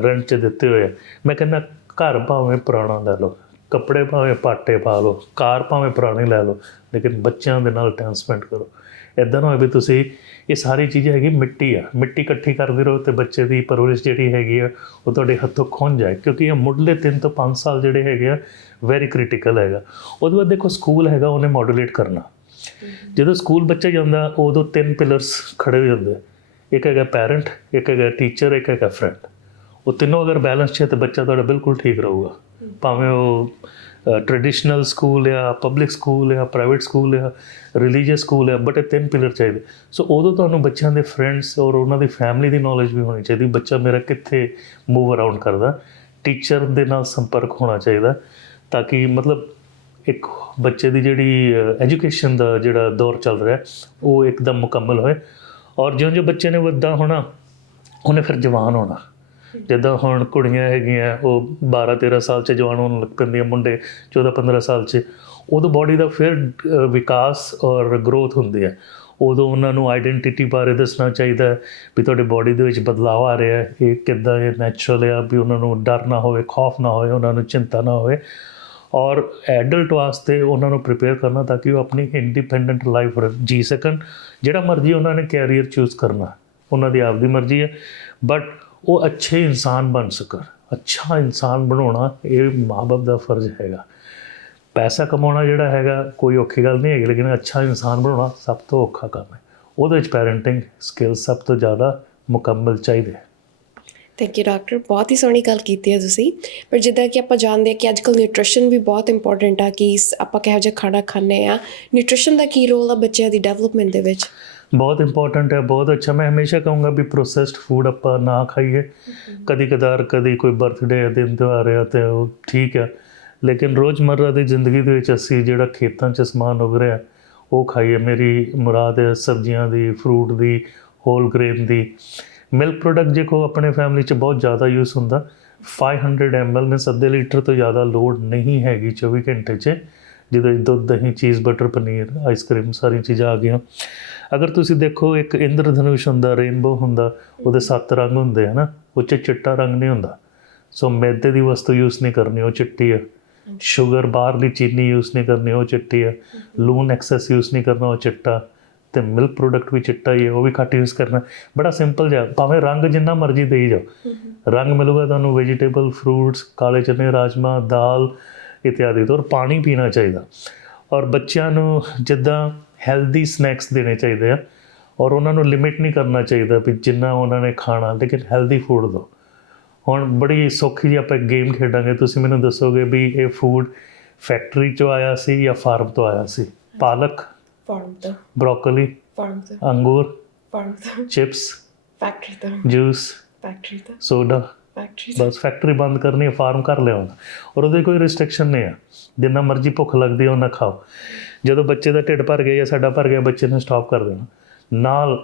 ਰੈਂਟ 'ਚ ਦਿੱਤੇ ਹੋਏ ਆ। ਮੈਂ ਕਹਿੰਦਾ, ਘਰ ਭਾਵੇਂ ਪੁਰਾਣਾ ਲੈ ਲਓ, ਕੱਪੜੇ ਭਾਵੇਂ ਪਾਟੇ ਪਾ ਲਓ, ਕਾਰ ਭਾਵੇਂ ਪੁਰਾਣੀ ਲੈ ਲਓ, ਲੇਕਿਨ ਬੱਚਿਆਂ ਦੇ ਨਾਲ ਟਾਈਮ ਸਪੈਂਡ ਕਰੋ। ਇੱਦਾਂ ਨਾ ਹੋਵੇ ਵੀ ਤੁਸੀਂ ਇਹ ਸਾਰੀ ਚੀਜ਼ ਹੈਗੀ ਮਿੱਟੀ ਆ, ਮਿੱਟੀ ਇਕੱਠੀ ਕਰਦੇ ਰਹੋ ਅਤੇ ਬੱਚੇ ਦੀ ਪਰਵਰਿਸ਼ ਜਿਹੜੀ ਹੈਗੀ ਆ ਉਹ ਤੁਹਾਡੇ ਹੱਥੋਂ ਖੁੰਝ ਜਾਏ। ਕਿਉਂਕਿ ਇਹ ਮੁੱਢਲੇ 3 ਤੋਂ 5 ਸਾਲ ਜਿਹੜੇ ਹੈਗੇ ਆ ਵੈਰੀ ਕ੍ਰਿਟੀਕਲ ਹੈਗਾ। ਉਹਦੇ ਬਾਅਦ ਦੇਖੋ, ਸਕੂਲ ਹੈਗਾ, ਉਹਨੇ ਮੋਡੂਲੇਟ ਕਰਨਾ। ਜਦੋਂ ਸਕੂਲ ਬੱਚਾ ਜਾਂਦਾ ਉਦੋਂ 3 ਪਿਲਰਸ ਖੜ੍ਹੇ ਹੋ ਜਾਂਦੇ। ਇੱਕ ਹੈਗਾ ਪੈਰੈਂਟ, ਇੱਕ ਹੈਗਾ ਟੀਚਰ, ਇੱਕ ਹੈਗਾ ਫਰੈਂਡ। ਉਹ ਤਿੰਨੋਂ ਅਗਰ ਬੈਲੈਂਸ 'ਚ ਹੈ ਤਾਂ ਬੱਚਾ ਤੁਹਾਡਾ ਬਿਲਕੁਲ ਠੀਕ ਰਹੂਗਾ। ਭਾਵੇਂ ਉਹ ਟ੍ਰੈਡੀਸ਼ਨਲ ਸਕੂਲ ਆ, ਪਬਲਿਕ ਸਕੂਲ ਆ, ਪ੍ਰਾਈਵੇਟ ਸਕੂਲ ਆ, ਰਿਲੀਜੀਅਸ ਸਕੂਲ ਆ, ਬਟ ਇਹ 3 ਪਿਲਰ ਚਾਹੀਦੇ। ਸੋ ਉਦੋਂ ਤੁਹਾਨੂੰ ਬੱਚਿਆਂ ਦੇ ਫਰੈਂਡਸ ਔਰ ਉਹਨਾਂ ਦੀ ਫੈਮਿਲੀ ਦੀ ਨੌਲੇਜ ਵੀ ਹੋਣੀ ਚਾਹੀਦੀ। ਬੱਚਾ ਮੇਰਾ ਕਿੱਥੇ ਮੂਵ ਅਰਾਊਂਡ ਕਰਦਾ, ਟੀਚਰ ਦੇ ਨਾਲ ਸੰਪਰਕ ਹੋਣਾ ਚਾਹੀਦਾ, ਤਾਂ ਕਿ ਮਤਲਬ ਇੱਕ ਬੱਚੇ ਦੀ ਜਿਹੜੀ ਐਜੂਕੇਸ਼ਨ ਦਾ ਜਿਹੜਾ ਦੌਰ ਚੱਲ ਰਿਹਾ ਉਹ ਇੱਕਦਮ ਮੁਕੰਮਲ ਹੋਏ। ਔਰ ਜਿਉਂ ਜਿਉਂ ਬੱਚੇ ਨੇ ਵੱਡਾ ਹੋਣਾ, ਉਹਨੇ ਫਿਰ ਜਵਾਨ ਹੋਣਾ। ਜਿੱਦਾਂ ਹੁਣ ਕੁੜੀਆਂ ਹੈਗੀਆਂ ਉਹ 12-13 ਸਾਲ 'ਚ ਜਵਾਨ ਹੋਣ ਲੱਗ ਪੈਂਦੀਆਂ, ਮੁੰਡੇ 14-15 ਸਾਲ 'ਚ। ਉਦੋਂ ਬੋਡੀ ਦਾ ਫਿਰ ਵਿਕਾਸ ਔਰ ਗਰੋਥ ਹੁੰਦੀ ਹੈ। ਉਦੋਂ ਉਹਨਾਂ ਨੂੰ ਆਈਡੈਂਟੀਟੀ ਬਾਰੇ ਦੱਸਣਾ ਚਾਹੀਦਾ ਹੈ ਵੀ ਤੁਹਾਡੇ ਬੋਡੀ ਦੇ ਵਿੱਚ ਬਦਲਾਅ ਆ ਰਿਹਾ ਹੈ, ਇਹ ਕਿੱਦਾਂ ਇਹ ਨੈਚੁਰਲ ਆ, ਵੀ ਉਹਨਾਂ ਨੂੰ ਡਰ ਨਾ ਹੋਵੇ, ਖੌਫ ਨਾ ਹੋਵੇ, ਉਹਨਾਂ ਨੂੰ ਚਿੰਤਾ ਨਾ ਹੋਵੇ। ਔਰ ਐਡਲਟ ਵਾਸਤੇ ਉਹਨਾਂ ਨੂੰ ਪ੍ਰਿਪੇਅਰ ਕਰਨਾ ਤਾਂ ਕਿ ਉਹ ਆਪਣੀ ਇੰਡੀਪੈਂਡੈਂਟ ਲਾਈਫ ਜੀ ਸਕਣ। ਜਿਹੜਾ ਮਰਜ਼ੀ ਉਹਨਾਂ ਨੇ ਕੈਰੀਅਰ ਚੂਜ਼ ਕਰਨਾ, ਉਹਨਾਂ ਦੀ ਆਪਦੀ ਮਰਜ਼ੀ ਹੈ, ਬਟ ਉਹ ਅੱਛੇ ਇਨਸਾਨ ਬਣ ਸਕਣ। ਅੱਛਾ ਇਨਸਾਨ ਬਣਾਉਣਾ ਇਹ ਮਾਂ ਬਾਪ ਦਾ ਫਰਜ਼ ਹੈਗਾ। ਪੈਸਾ ਕਮਾਉਣਾ ਜਿਹੜਾ ਹੈਗਾ ਕੋਈ ਔਖੀ ਗੱਲ ਨਹੀਂ ਹੈਗੀ, ਲੇਕਿਨ ਅੱਛਾ ਇਨਸਾਨ ਬਣਾਉਣਾ ਸਭ ਤੋਂ ਔਖਾ ਕੰਮ ਹੈ। ਉਹਦੇ ਵਿੱਚ ਪੈਰੈਂਟਿੰਗ ਸਕਿੱਲ ਸਭ ਤੋਂ ਜ਼ਿਆਦਾ ਮੁਕੰਮਲ ਚਾਹੀਦੇ ਹੈ। ਥੈਂਕ ਯੂ ਡਾਕਟਰ, ਬਹੁਤ ਹੀ ਸੋਹਣੀ ਗੱਲ ਕੀਤੀ ਹੈ ਤੁਸੀਂ। ਪਰ ਜਿੱਦਾਂ ਕਿ ਆਪਾਂ ਜਾਣਦੇ ਹਾਂ ਕਿ ਅੱਜ ਕੱਲ੍ਹ ਨਿਊਟ੍ਰੀਸ਼ਨ ਵੀ ਬਹੁਤ ਇੰਪੋਰਟੈਂਟ ਆ ਕਿ ਆਪਾਂ ਕਿਹੋ ਜਿਹਾ ਖਾਣਾ ਖਾਂਦੇ ਹਾਂ, ਨਿਊਟ੍ਰੀਸ਼ਨ ਦਾ ਕੀ ਰੋਲ ਆ ਬੱਚਿਆਂ ਦੀ ਡਿਵੈਲਪਮੈਂਟ ਦੇ ਵਿੱਚ? ਬਹੁਤ ਇੰਪੋਰਟੈਂਟ ਹੈ, ਬਹੁਤ ਅੱਛਾ। ਮੈਂ ਹਮੇਸ਼ਾ ਕਹੂੰਗਾ ਵੀ ਪ੍ਰੋਸੈਸਡ ਫੂਡ ਆਪਾਂ ਨਾ ਖਾਈਏ। ਕਦੀ ਕਦਾਰ ਕਦੀ ਕੋਈ ਬਰਥਡੇ ਆ, ਦਿਨ ਤਿਉਹਾਰ ਆ ਤਾਂ ਉਹ ਠੀਕ ਆ, ਲੇਕਿਨ ਰੋਜ਼ਮਰਰਾ ਦੀ ਜ਼ਿੰਦਗੀ ਦੇ ਵਿੱਚ ਅਸੀਂ ਜਿਹੜਾ ਖੇਤਾਂ 'ਚ ਸਮਾਨ ਉਗ ਰਿਹਾ ਉਹ ਖਾਈਏ। ਮੇਰੀ ਮੁਰਾਦ ਹੈ ਸਬਜ਼ੀਆਂ ਦੀ, ਫਰੂਟ ਦੀ, ਹੋਲ ਗ੍ਰੇਨ ਦੀ। ਮਿਲਕ ਪ੍ਰੋਡਕਟ ਦੇਖੋ ਆਪਣੇ ਫੈਮਿਲੀ 'ਚ ਬਹੁਤ ਜ਼ਿਆਦਾ ਯੂਜ਼ ਹੁੰਦਾ। 500 ml ਮੀਨਸ ਅੱਧੇ ਲੀਟਰ ਤੋਂ ਜ਼ਿਆਦਾ ਲੋੜ ਨਹੀਂ ਹੈਗੀ 24 ਘੰਟੇ 'ਚ, ਜਿਹਦੇ ਵਿੱਚ ਦੁੱਧ, ਦਹੀਂ, ਚੀਜ਼, ਬਟਰ, ਪਨੀਰ, ਆਈਸਕ੍ਰੀਮ ਸਾਰੀਆਂ ਚੀਜ਼ਾਂ ਆ ਗਈਆਂ। ਅਗਰ ਤੁਸੀਂ ਦੇਖੋ ਇੱਕ ਇੰਦਰਧਨੁਸ਼ ਹੁੰਦਾ, ਰੇਨਬੋ ਹੁੰਦਾ, ਉਹਦੇ 7 ਰੰਗ ਹੁੰਦੇ ਹੈ ਨਾ, ਉਹ 'ਚ ਚਿੱਟਾ ਰੰਗ ਨਹੀਂ ਹੁੰਦਾ। ਸੋ ਮੈਦੇ ਦੀ ਵਸਤੂ ਯੂਜ਼ ਨਹੀਂ ਕਰਨੀ, ਉਹ ਚਿੱਟੀ ਹੈ। ਸ਼ੂਗਰ, ਬਾਹਰਲੀ ਚੀਨੀ ਯੂਜ਼ ਨਹੀਂ ਕਰਨੀ, ਉਹ ਚਿੱਟੀ ਹੈ। ਲੂਣ ਐਕਸੈਸ ਯੂਜ਼ ਨਹੀਂ ਕਰਨਾ, ਉਹ ਚਿੱਟਾ। ਅਤੇ ਮਿਲਕ ਪ੍ਰੋਡਕਟ ਵੀ ਚਿੱਟਾ ਹੀ ਹੈ, ਉਹ ਵੀ ਘੱਟ ਯੂਜ਼ ਕਰਨਾ। ਬੜਾ ਸਿੰਪਲ ਜਿਹਾ, ਭਾਵੇਂ ਰੰਗ ਜਿੰਨਾ ਮਰਜ਼ੀ ਦੇਈ ਜਾਓ, ਰੰਗ ਮਿਲੂਗਾ ਤੁਹਾਨੂੰ ਵੈਜੀਟੇਬਲ, ਫਰੂਟਸ, ਕਾਲੇ ਚਨੇ, ਰਾਜਮਾ, ਦਾਲ ਇਤਿਆਦਿ ਤੋਂ। ਔਰ ਪਾਣੀ ਪੀਣਾ ਚਾਹੀਦਾ। ਔਰ ਬੱਚਿਆਂ ਨੂੰ ਜਿੱਦਾਂ ਹੈਲਦੀ ਸਨੈਕਸ ਦੇਣੇ ਚਾਹੀਦੇ ਆ, ਔਰ ਉਹਨਾਂ ਨੂੰ ਲਿਮਿਟ ਨਹੀਂ ਕਰਨਾ ਚਾਹੀਦਾ ਵੀ ਜਿੰਨਾ ਉਹਨਾਂ ਨੇ ਖਾਣਾ, ਲੇਕਿਨ ਹੈਲਦੀ ਫੂਡ ਦਿਓ। ਹੁਣ ਬੜੀ ਸੌਖੀ ਜਿਹੀ ਆਪਾਂ ਗੇਮ ਖੇਡਾਂਗੇ, ਤੁਸੀਂ ਮੈਨੂੰ ਦੱਸੋਗੇ ਵੀ ਇਹ ਫੂਡ ਫੈਕਟਰੀ 'ਚੋਂ ਆਇਆ ਸੀ ਜਾਂ ਫਾਰਮ ਤੋਂ ਆਇਆ ਸੀ? ਪਾਲਕ ਫਾਰਮ ਤੋਂ, ਬਰੋਕਲੀ ਫਾਰਮ ਤੋਂ, ਅੰਗੂਰ ਫਾਰਮ ਤੋਂ, ਚਿਪਸ ਫੈਕਟਰੀ ਤੋਂ, ਜੂਸ ਫੈਕਟਰੀ ਤੋਂ, ਸੋਡਾ। ਫੈਕਟਰੀ ਤੋਂ। ਬਸ ਫੈਕਟਰੀ ਬੰਦ ਕਰਨੀ ਹੈ, ਫਾਰਮ ਕਰ ਲਿਆਉਣਾ। ਔਰ ਉਹਦੇ ਕੋਈ ਰਿਸਟ੍ਰਿਕਸ਼ਨ ਨਹੀਂ ਆ, ਜਿੰਨਾ ਮਰਜ਼ੀ ਭੁੱਖ ਲੱਗਦੀ ਹੈ ਉਹਨਾਂ ਖਾਓ। ਜਦੋਂ ਬੱਚੇ ਦਾ ਢਿੱਡ ਭਰ ਗਿਆ ਜਾਂ ਸਾਡਾ ਭਰ ਗਿਆ, ਬੱਚੇ ਨੇ ਸਟਾਪ ਕਰ ਦੇਣਾ। ਨਾਲ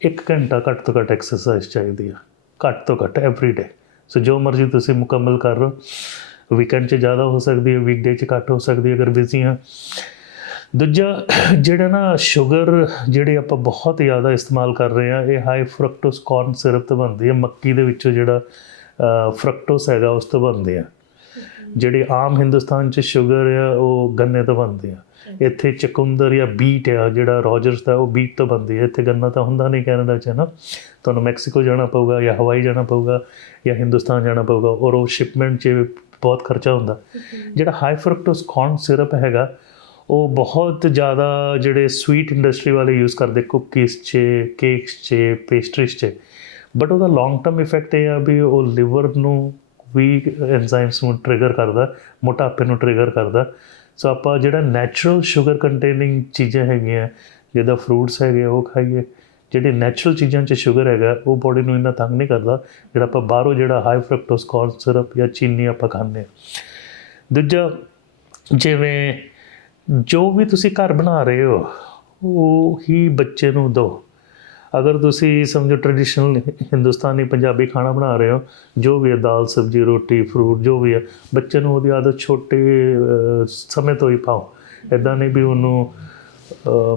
1 ਘੰਟਾ ਘੱਟ ਤੋਂ ਘੱਟ ਐਕਸਰਸਾਈਜ਼ ਚਾਹੀਦੀ ਆ, ਘੱਟ ਤੋਂ ਘੱਟ ਐਵਰੀ ਡੇ। ਸੋ ਜੋ ਮਰਜ਼ੀ ਤੁਸੀਂ ਮੁਕੰਮਲ ਕਰ ਰਹੇ ਹੋ। ਵੀਕਐਂਡ 'ਚ ਜ਼ਿਆਦਾ ਹੋ ਸਕਦੀ ਹੈ, ਵੀਕਡੇ 'ਚ ਘੱਟ ਹੋ ਸਕਦੀ ਹੈ ਅਗਰ ਬਿਜ਼ੀ ਹਾਂ। ਦੂਜਾ ਜਿਹੜਾ ਨਾ ਸ਼ੂਗਰ ਜਿਹੜੀ ਆਪਾਂ ਬਹੁਤ ਜ਼ਿਆਦਾ ਇਸਤੇਮਾਲ ਕਰ ਰਹੇ ਹਾਂ, ਇਹ ਹਾਈ ਫਰਕਟੋਸ ਕੌਰਨ ਸਿਰਪ ਤੋਂ ਬਣਦੀ ਹੈ। ਮੱਕੀ ਦੇ ਵਿੱਚੋਂ ਜਿਹੜਾ ਫਰਕਟੋਸ ਹੈਗਾ ਉਸ ਤੋਂ ਬਣਦੇ ਆ। ਜਿਹੜੀ ਆਮ ਹਿੰਦੁਸਤਾਨ 'ਚ ਸ਼ੂਗਰ ਆ ਉਹ ਗੰਨੇ ਤੋਂ ਬਣਦੀ ਆ। ਇੱਥੇ ਚਕੁੰਦਰ ਜਾਂ ਬੀਟ ਆ, ਜਿਹੜਾ ਰੋਜਰਸ ਦਾ, ਉਹ ਬੀਟ ਤੋਂ ਬਣਦੀ ਹੈ। ਇੱਥੇ ਗੰਨਾ ਤਾਂ ਹੁੰਦਾ ਨਹੀਂ ਕੈਨੇਡਾ 'ਚ, ਹੈ ਨਾ। ਤੁਹਾਨੂੰ ਮੈਕਸੀਕੋ ਜਾਣਾ ਪਊਗਾ ਜਾਂ ਹਵਾਈ ਜਾਣਾ ਪਊਗਾ ਜਾਂ ਹਿੰਦੁਸਤਾਨ ਜਾਣਾ ਪਊਗਾ, ਔਰ ਉਹ ਸ਼ਿਪਮੈਂਟ 'ਚ ਬਹੁਤ ਖਰਚਾ ਹੁੰਦਾ। ਜਿਹੜਾ ਹਾਈ ਫਰਕਟੋਸ ਕੌਰਨ ਸਿਰਪ ਹੈਗਾ ਉਹ ਬਹੁਤ ਜ਼ਿਆਦਾ ਜਿਹੜੇ ਸਵੀਟ ਇੰਡਸਟਰੀ ਵਾਲੇ ਯੂਜ਼ ਕਰਦੇ, ਕੁੱਕੀਜ਼ 'ਚ, ਕੇਕਸ 'ਚ, ਪੇਸਟਰੀਜ਼ 'ਚ। ਬਟ ਉਹਦਾ ਲੌਂਗ ਟਰਮ ਇਫੈਕਟ ਇਹ ਆ ਵੀ ਉਹ ਲਿਵਰ ਨੂੰ ਵੀ ਐਂਜ਼ਾਈਮਸ ਨੂੰ ਟ੍ਰਿਗਰ ਕਰਦਾ, ਮੋਟਾਪੇ ਨੂੰ ਟ੍ਰਿਗਰ ਕਰਦਾ। ਸੋ ਆਪਾਂ ਜਿਹੜਾ ਨੈਚੁਰਲ ਸ਼ੂਗਰ ਕੰਟੇਨਿੰਗ ਚੀਜ਼ਾਂ ਹੈਗੀਆਂ, ਜਿੱਦਾਂ ਫਰੂਟਸ ਹੈਗੇ ਉਹ ਖਾਈਏ। ਜਿਹੜੀ ਨੈਚੁਰਲ ਚੀਜ਼ਾਂ 'ਚ ਸ਼ੂਗਰ ਹੈਗਾ ਉਹ ਬੋਡੀ ਨੂੰ ਇੰਨਾ ਤੰਗ ਨਹੀਂ ਕਰਦਾ ਜਿਹੜਾ ਆਪਾਂ ਬਾਹਰੋਂ ਜਿਹੜਾ ਹਾਈ ਫਰਕਟੋਸ ਕੌਰਨ ਸਿਰਪ ਜਾਂ ਚੀਨੀ ਆਪਾਂ ਖਾਂਦੇ ਹਾਂ। ਦੂਜਾ, ਜਿਵੇਂ ਜੋ ਵੀ ਤੁਸੀਂ ਘਰ ਬਣਾ ਰਹੇ ਹੋ ਉਹ ਹੀ ਬੱਚੇ ਨੂੰ ਦਿਓ। ਅਗਰ ਤੁਸੀਂ ਸਮਝੋ ਟ੍ਰੈਡੀਸ਼ਨਲ ਹਿੰਦੁਸਤਾਨੀ ਪੰਜਾਬੀ ਖਾਣਾ ਬਣਾ ਰਹੇ ਹੋ, ਜੋ ਵੀ ਹੈ ਦਾਲ, ਸਬਜ਼ੀ, ਰੋਟੀ, ਫਰੂਟ, ਜੋ ਵੀ ਹੈ, ਬੱਚੇ ਨੂੰ ਉਹਦੀ ਆਦਤ ਛੋਟੇ ਸਮੇਂ ਤੋਂ ਹੀ ਪਾਓ। ਇੱਦਾਂ ਨਹੀਂ ਵੀ ਉਹਨੂੰ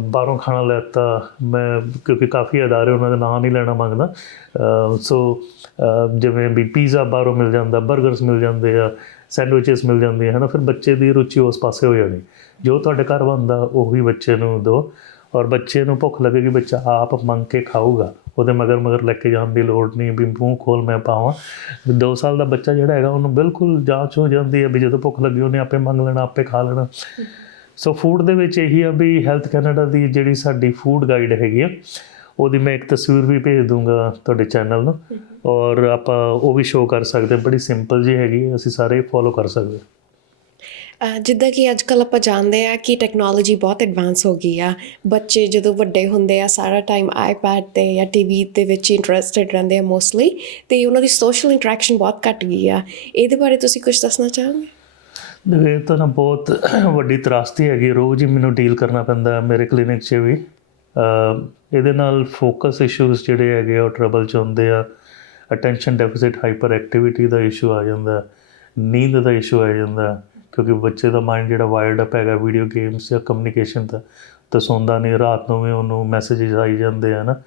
ਬਾਹਰੋਂ ਖਾਣਾ ਲੈਤਾ। ਮੈਂ ਕਿਉਂਕਿ ਕਾਫੀ ਅਦਾਰੇ ਉਹਨਾਂ ਦਾ ਨਾਂ ਨਹੀਂ ਲੈਣਾ ਮੰਗਦਾ। ਸੋ ਜਿਵੇਂ ਵੀ ਪੀਜ਼ਾ ਬਾਹਰੋਂ ਮਿਲ ਜਾਂਦਾ, ਬਰਗਰਸ ਮਿਲ ਜਾਂਦੇ ਆ, ਸੈਂਡਵਿਚਸ ਮਿਲ ਜਾਂਦੀਆਂ, ਹੈ ਨਾ। ਫਿਰ ਬੱਚੇ ਦੀ ਰੁਚੀ ਉਸ ਪਾਸੇ ਹੋ ਜਾਣੀ। ਜੋ ਤੁਹਾਡੇ ਘਰ ਬਣਦਾ ਉਹੀ ਬੱਚੇ ਨੂੰ ਦਿਓ। ਔਰ ਬੱਚੇ ਨੂੰ ਭੁੱਖ ਲੱਗੇਗੀ, ਬੱਚਾ ਆਪ ਮੰਗ ਕੇ ਖਾਊਗਾ। ਉਹਦੇ ਮਗਰ ਲੈ ਕੇ ਜਾਣ ਦੀ ਲੋੜ ਨਹੀਂ ਵੀ ਮੂੰਹ ਖੋਲ ਮੈਂ ਪਾਵਾਂ। 2 ਸਾਲ ਦਾ ਬੱਚਾ ਜਿਹੜਾ ਹੈਗਾ ਉਹਨੂੰ ਬਿਲਕੁਲ ਜਾਂਚ ਹੋ ਜਾਂਦੀ ਹੈ ਵੀ ਜਦੋਂ ਭੁੱਖ ਲੱਗੀ ਉਹਨੇ ਆਪੇ ਮੰਗ ਲੈਣਾ, ਆਪੇ ਖਾ ਲੈਣਾ। ਸੋ ਫੂਡ ਦੇ ਵਿੱਚ ਇਹੀ ਆ ਵੀ ਹੈਲਥ ਕੈਨੇਡਾ ਦੀ ਜਿਹੜੀ ਸਾਡੀ ਫੂਡ ਗਾਈਡ ਹੈਗੀ ਆ, ਉਹਦੀ ਮੈਂ ਇੱਕ ਤਸਵੀਰ ਵੀ ਭੇਜ ਦੂੰਗਾ ਤੁਹਾਡੇ ਚੈਨਲ ਨੂੰ, ਔਰ ਆਪਾਂ ਉਹ ਵੀ ਸ਼ੋਅ ਕਰ ਸਕਦੇ। ਬੜੀ ਸਿੰਪਲ ਜੀ ਹੈਗੀ, ਅਸੀਂ ਸਾਰੇ ਫੋਲੋ ਕਰ ਸਕਦੇ। ਜਿੱਦਾਂ ਕਿ ਅੱਜ ਕੱਲ੍ਹ ਆਪਾਂ ਜਾਣਦੇ ਹਾਂ ਕਿ ਟੈਕਨੋਲੋਜੀ ਬਹੁਤ ਐਡਵਾਂਸ ਹੋ ਗਈ ਆ। ਬੱਚੇ ਜਦੋਂ ਵੱਡੇ ਹੁੰਦੇ ਆ ਸਾਰਾ ਟਾਈਮ ਆਈਪੈਡ 'ਤੇ ਜਾਂ TV ਦੇ ਵਿੱਚ ਇੰਟਰਸਟਿਡ ਰਹਿੰਦੇ ਆ ਮੋਸਟਲੀ, ਅਤੇ ਉਹਨਾਂ ਦੀ ਸੋਸ਼ਲ ਇੰਟਰੈਕਸ਼ਨ ਬਹੁਤ ਘੱਟ ਗਈ ਆ। ਇਹਦੇ ਬਾਰੇ ਤੁਸੀਂ ਕੁਝ ਦੱਸਣਾ ਚਾਹੋਗੇ? ਇਹ ਤਾਂ ਨਾ ਬਹੁਤ ਵੱਡੀ ਤਰਾਸਦੀ ਹੈਗੀ, ਰੋਜ਼ ਹੀ ਮੈਨੂੰ ਡੀਲ ਕਰਨਾ ਪੈਂਦਾ ਮੇਰੇ ਕਲੀਨਿਕ 'ਚ ਵੀ। ਇਹਦੇ ਨਾਲ ਫੋਕਸ ਇਸ਼ੂਜ਼ ਜਿਹੜੇ ਹੈਗੇ ਉਹ ਟਰਬਲ 'ਚ ਹੁੰਦੇ ਆ। ਅਟੈਂਸ਼ਨ ਡੈਫਿਸਿਟ ਹਾਈਪਰ ਐਕਟੀਵਿਟੀ ਦਾ ਇਸ਼ੂ ਆ ਜਾਂਦਾ, ਨੀਂਦ ਦਾ ਇਸ਼ੂ ਆ ਜਾਂਦਾ, ਕਿਉਂਕਿ ਬੱਚੇ ਦਾ ਮਾਈਂਡ ਜਿਹੜਾ ਵਾਇਰਡ ਅਪ ਹੈਗਾ ਵੀਡੀਓ ਗੇਮਸ ਜਾਂ ਕਮਿਊਨੀਕੇਸ਼ਨ ਦਾ। ਤਾਂ ਸੌਂਦਾ ਨਹੀਂ, ਰਾਤ ਨੂੰ ਵੀ ਉਹਨੂੰ ਮੈਸੇਜਿਸ ਆਈ ਜਾਂਦੇ ਆ ਨਾ।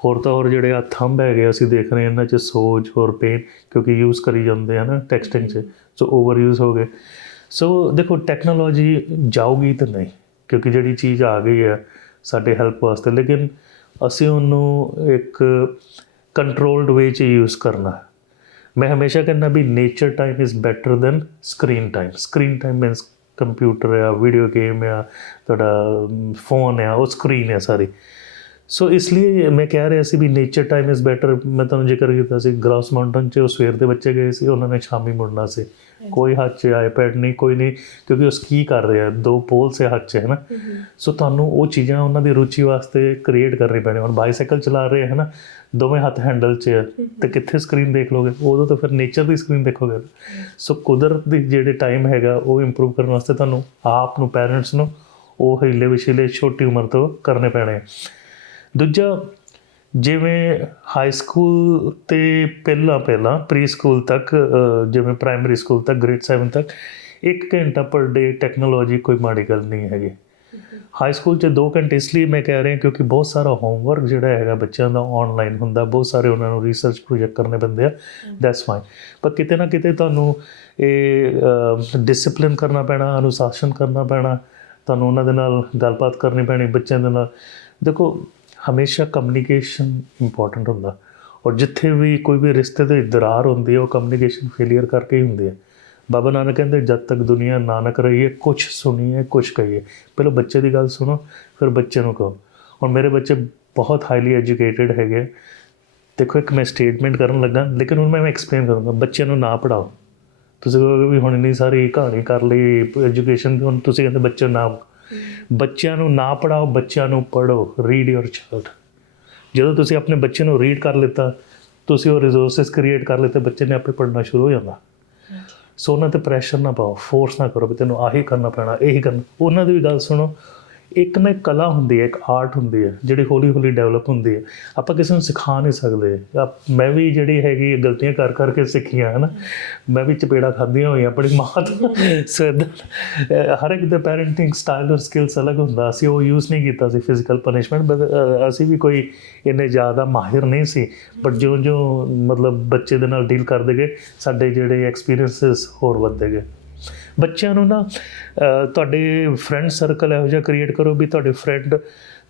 ਹੋਰ ਤਾਂ ਹੋਰ ਜਿਹੜੇ ਆ ਥੰਬ ਹੈਗੇ ਅਸੀਂ ਦੇਖ ਰਹੇ ਇਹਨਾਂ 'ਚ ਸੋਜ ਹੋਰ ਪੇਨ, ਕਿਉਂਕਿ ਯੂਜ਼ ਕਰੀ ਜਾਂਦੇ ਆ ਨਾ ਟੈਕਸਟਿੰਗ 'ਚ, ਸੋ ਓਵਰ ਯੂਜ਼ ਹੋ ਗਏ। ਸੋ ਦੇਖੋ ਟੈਕਨੋਲੋਜੀ ਜਾਊਗੀ ਤਾਂ ਨਹੀਂ, ਕਿਉਂਕਿ ਜਿਹੜੀ ਚੀਜ਼ ਆ ਗਈ ਹੈ ਸਾਡੇ ਹੈਲਪ ਵਾਸਤੇ, ਲੇਕਿਨ ਅਸੀਂ ਉਹਨੂੰ ਇੱਕ ਕੰਟਰੋਲਡ ਵੇ 'ਚ ਯੂਜ਼ ਕਰਨਾ। ਮੈਂ ਹਮੇਸ਼ਾ ਕਹਿੰਦਾ ਵੀ nature time is better than screen time. Screen time means computer ਆ, ਵੀਡੀਓ ਗੇਮ ਆ, ਤੁਹਾਡਾ ਫੋਨ ਆ, ਉਹ ਸਕਰੀਨ ਆ ਸਾਰੀ। ਸੋ ਇਸ ਲਈ ਮੈਂ ਕਹਿ ਰਿਹਾ ਸੀ ਵੀ ਨੇਚਰ ਟਾਈਮ ਇਜ਼ ਬੈਟਰ। ਮੈਂ ਤੁਹਾਨੂੰ ਜ਼ਿਕਰ ਕੀਤਾ ਸੀ ਗ੍ਰਾਸ ਮਾਊਂਟਨ 'ਚ ਉਹ ਸਵੇਰ ਦੇ ਬੱਚੇ ਗਏ ਸੀ, ਉਹਨਾਂ ਨੇ ਸ਼ਾਮੀ ਮੁੜਨਾ ਸੀ। ਕੋਈ ਹੱਥ 'ਚ ਆਈਪੈਡ ਨਹੀਂ, ਕੋਈ ਨਹੀਂ, ਕਿਉਂਕਿ ਉਹ ਕੀ ਕਰ ਰਿਹਾ, 2 ਪੋਲਸ ਹੈ ਹੱਥ 'ਚ, ਹੈ ਨਾ। ਸੋ ਤੁਹਾਨੂੰ ਉਹ ਚੀਜ਼ਾਂ ਉਹਨਾਂ ਦੀ ਰੁਚੀ ਵਾਸਤੇ ਕ੍ਰੀਏਟ ਕਰਨੀ ਪੈਣੀ। ਹੁਣ ਬਾਈਸਾਈਕਲ ਚਲਾ ਰਹੇ ਹੈ ਨਾ, ਦੋਵੇਂ ਹੱਥ ਹੈਂਡਲ 'ਚ ਹੈ, ਅਤੇ ਕਿੱਥੇ ਸਕਰੀਨ ਦੇਖ ਲਓਗੇ, ਉਦੋਂ ਤਾਂ ਫਿਰ ਨੇਚਰ ਦੀ ਸਕਰੀਨ ਦੇਖੋਗੇ। ਸੋ ਕੁਦਰਤ ਦੀ ਜਿਹੜੇ ਟਾਈਮ ਹੈਗਾ ਉਹ ਇੰਪਰੂਵ ਕਰਨ ਵਾਸਤੇ ਤੁਹਾਨੂੰ ਆਪ ਨੂੰ, ਪੈਰੈਂਟਸ ਨੂੰ ਉਹ ਹੀਲੇ ਵਿਛੀਲੇ ਛੋਟੀ ਉਮਰ ਤੋਂ ਕਰਨੇ ਪੈਣੇ। ਦੂਜਾ, ਜਿਵੇਂ ਹਾਈ ਸਕੂਲ ਤੇ ਪਹਿਲਾਂ ਪ੍ਰੀ ਸਕੂਲ ਤੱਕ, ਜਿਵੇਂ ਪ੍ਰਾਇਮਰੀ ਸਕੂਲ ਤੱਕ, ਗ੍ਰੇਡ 7 ਤੱਕ 1 ਘੰਟਾ ਪਰ ਡੇ ਟੈਕਨੋਲੋਜੀ ਕੋਈ ਮਾੜੀ ਗੱਲ ਨਹੀਂ ਹੈਗੀ। ਹਾਈ ਸਕੂਲ 'ਚ 2 ਘੰਟੇ ਇਸ ਲਈ ਮੈਂ ਕਹਿ ਰਿਹਾ ਕਿਉਂਕਿ ਬਹੁਤ ਸਾਰਾ ਹੋਮਵਰਕ ਜਿਹੜਾ ਹੈਗਾ ਬੱਚਿਆਂ ਦਾ ਔਨਲਾਈਨ ਹੁੰਦਾ, ਬਹੁਤ ਸਾਰੇ ਉਹਨਾਂ ਨੂੰ ਰਿਸਰਚ ਪ੍ਰੋਜੈਕਟ ਕਰਨੇ ਪੈਂਦੇ ਆ, ਦੈਟਸ ਫਾਈਨ। ਪਰ ਕਿਤੇ ਨਾ ਕਿਤੇ ਤੁਹਾਨੂੰ ਇਹ ਡਿਸਿਪਲਿਨ ਕਰਨਾ ਪੈਣਾ, ਅਨੁਸ਼ਾਸਨ ਕਰਨਾ ਪੈਣਾ, ਤੁਹਾਨੂੰ ਉਹਨਾਂ ਦੇ ਨਾਲ ਗੱਲਬਾਤ ਕਰਨੀ ਪੈਣੀ ਬੱਚਿਆਂ ਦੇ ਨਾਲ। ਦੇਖੋ ਹਮੇਸ਼ਾ ਕਮਿਊਨੀਕੇਸ਼ਨ ਇੰਪੋਰਟੈਂਟ ਹੁੰਦਾ, ਔਰ ਜਿੱਥੇ ਵੀ ਕੋਈ ਵੀ ਰਿਸ਼ਤੇ ਦੇ ਦਰਾਰ ਹੁੰਦੀ ਹੈ ਉਹ ਕਮਿਊਨੀਕੇਸ਼ਨ ਫੇਲੀਅਰ ਕਰਕੇ ਹੀ ਹੁੰਦੀ ਹੈ। ਬਾਬਾ ਨਾਨਕ ਕਹਿੰਦੇ ਜਦ ਤੱਕ ਦੁਨੀਆ ਨਾਨਕ ਰਹੀ ਹੈ ਕੁਛ ਸੁਣੀਏ ਕੁਛ ਕਹੀਏ। ਪਹਿਲਾਂ ਬੱਚੇ ਦੀ ਗੱਲ ਸੁਣੋ, ਫਿਰ ਬੱਚੇ ਨੂੰ ਕਹੋ। ਹੁਣ ਮੇਰੇ ਬੱਚੇ ਬਹੁਤ ਹਾਈਲੀ ਐਜੂਕੇਟਿਡ ਹੈਗੇ। ਦੇਖੋ ਇੱਕ ਮੈਂ ਸਟੇਟਮੈਂਟ ਕਰਨ ਲੱਗਾ, ਲੇਕਿਨ ਹੁਣ ਮੈਂ ਐਕਸਪਲੇਨ ਕਰੂੰਗਾ। ਬੱਚਿਆਂ ਨੂੰ ਨਾ ਪੜ੍ਹਾਓ। ਤੁਸੀਂ ਕਹੋਗੇ ਵੀ ਹੁਣ ਇੰਨੀ ਸਾਰੀ ਕਹਾਣੀ ਕਰ ਲਈ ਐਜੂਕੇਸ਼ਨ ਦੀ, ਹੁਣ ਤੁਸੀਂ ਕਹਿੰਦੇ ਬੱਚਿਆਂ ਨੂੰ ਨਾ ਪੜ੍ਹਾਓ, ਬੱਚਿਆਂ ਨੂੰ ਪੜ੍ਹੋ। ਰੀਡ ਯੋਰ ਚਾਈਲਡ। ਜਦੋਂ ਤੁਸੀਂ ਆਪਣੇ ਬੱਚੇ ਨੂੰ ਰੀਡ ਕਰ ਲਿੱਤਾ, ਤੁਸੀਂ ਉਹ ਰਿਸੋਰਸਿਸ ਕ੍ਰੀਏਟ ਕਰ ਲਿੱਤੇ, ਬੱਚੇ ਨੇ ਆਪੇ ਪੜ੍ਹਨਾ ਸ਼ੁਰੂ ਹੋ ਜਾਂਦਾ। ਸੋ ਉਹਨਾਂ 'ਤੇ ਪ੍ਰੈਸ਼ਰ ਨਾ ਪਾਓ, ਫੋਰਸ ਨਾ ਕਰੋ ਵੀ ਤੈਨੂੰ ਆਹੀ ਕਰਨਾ ਪੈਣਾ, ਇਹੀ ਕਰਨਾ। ਉਹਨਾਂ ਦੀ ਵੀ ਗੱਲ ਸੁਣੋ। ਇੱਕ ਨਾ ਕਲਾ ਹੁੰਦੀ ਹੈ, ਇੱਕ ਆਰਟ ਹੁੰਦੀ ਹੈ ਜਿਹੜੀ ਹੌਲੀ ਹੌਲੀ ਡਿਵੈਲਪ ਹੁੰਦੀ ਹੈ। ਆਪਾਂ ਕਿਸੇ ਨੂੰ ਸਿਖਾ ਨਹੀਂ ਸਕਦੇ। ਮੈਂ ਵੀ ਜਿਹੜੀ ਹੈਗੀ ਗਲਤੀਆਂ ਕਰ ਕਰਕੇ ਸਿੱਖੀਆਂ, ਹੈ ਨਾ। ਮੈਂ ਵੀ ਚਪੇੜਾਂ ਖਾਧੀਆਂ ਹੋਈਆਂ ਆਪਣੀ ਮਾਂ ਤੋਂ। ਸੋ ਹਰ ਇੱਕ ਦਾ ਪੈਰੈਂਟਿੰਗ ਸਟਾਈਲ ਔਰ ਸਕਿੱਲਸ ਅਲੱਗ ਹੁੰਦਾ। ਅਸੀਂ ਉਹ ਯੂਜ਼ ਨਹੀਂ ਕੀਤਾ ਸੀ ਫਿਜ਼ੀਕਲ ਪਨਿਸ਼ਮੈਂਟ, ਬਟ ਅਸੀਂ ਵੀ ਕੋਈ ਇੰਨੇ ਜ਼ਿਆਦਾ ਮਾਹਿਰ ਨਹੀਂ ਸੀ। ਬਟ ਜਿਉਂ ਮਤਲਬ ਬੱਚੇ ਦੇ ਨਾਲ ਡੀਲ ਕਰਦੇ ਗਏ, ਸਾਡੇ ਜਿਹੜੇ ਐਕਸਪੀਰੀਅੰਸਿਸ ਹੋਰ ਵੱਧਦੇ ਗਏ। ਬੱਚਿਆਂ ਨੂੰ ਨਾ ਤੁਹਾਡੇ ਫਰੈਂਡ ਸਰਕਲ ਇਹੋ ਜਿਹਾ ਕ੍ਰੀਏਟ ਕਰੋ ਵੀ ਤੁਹਾਡੇ ਫਰੈਂਡ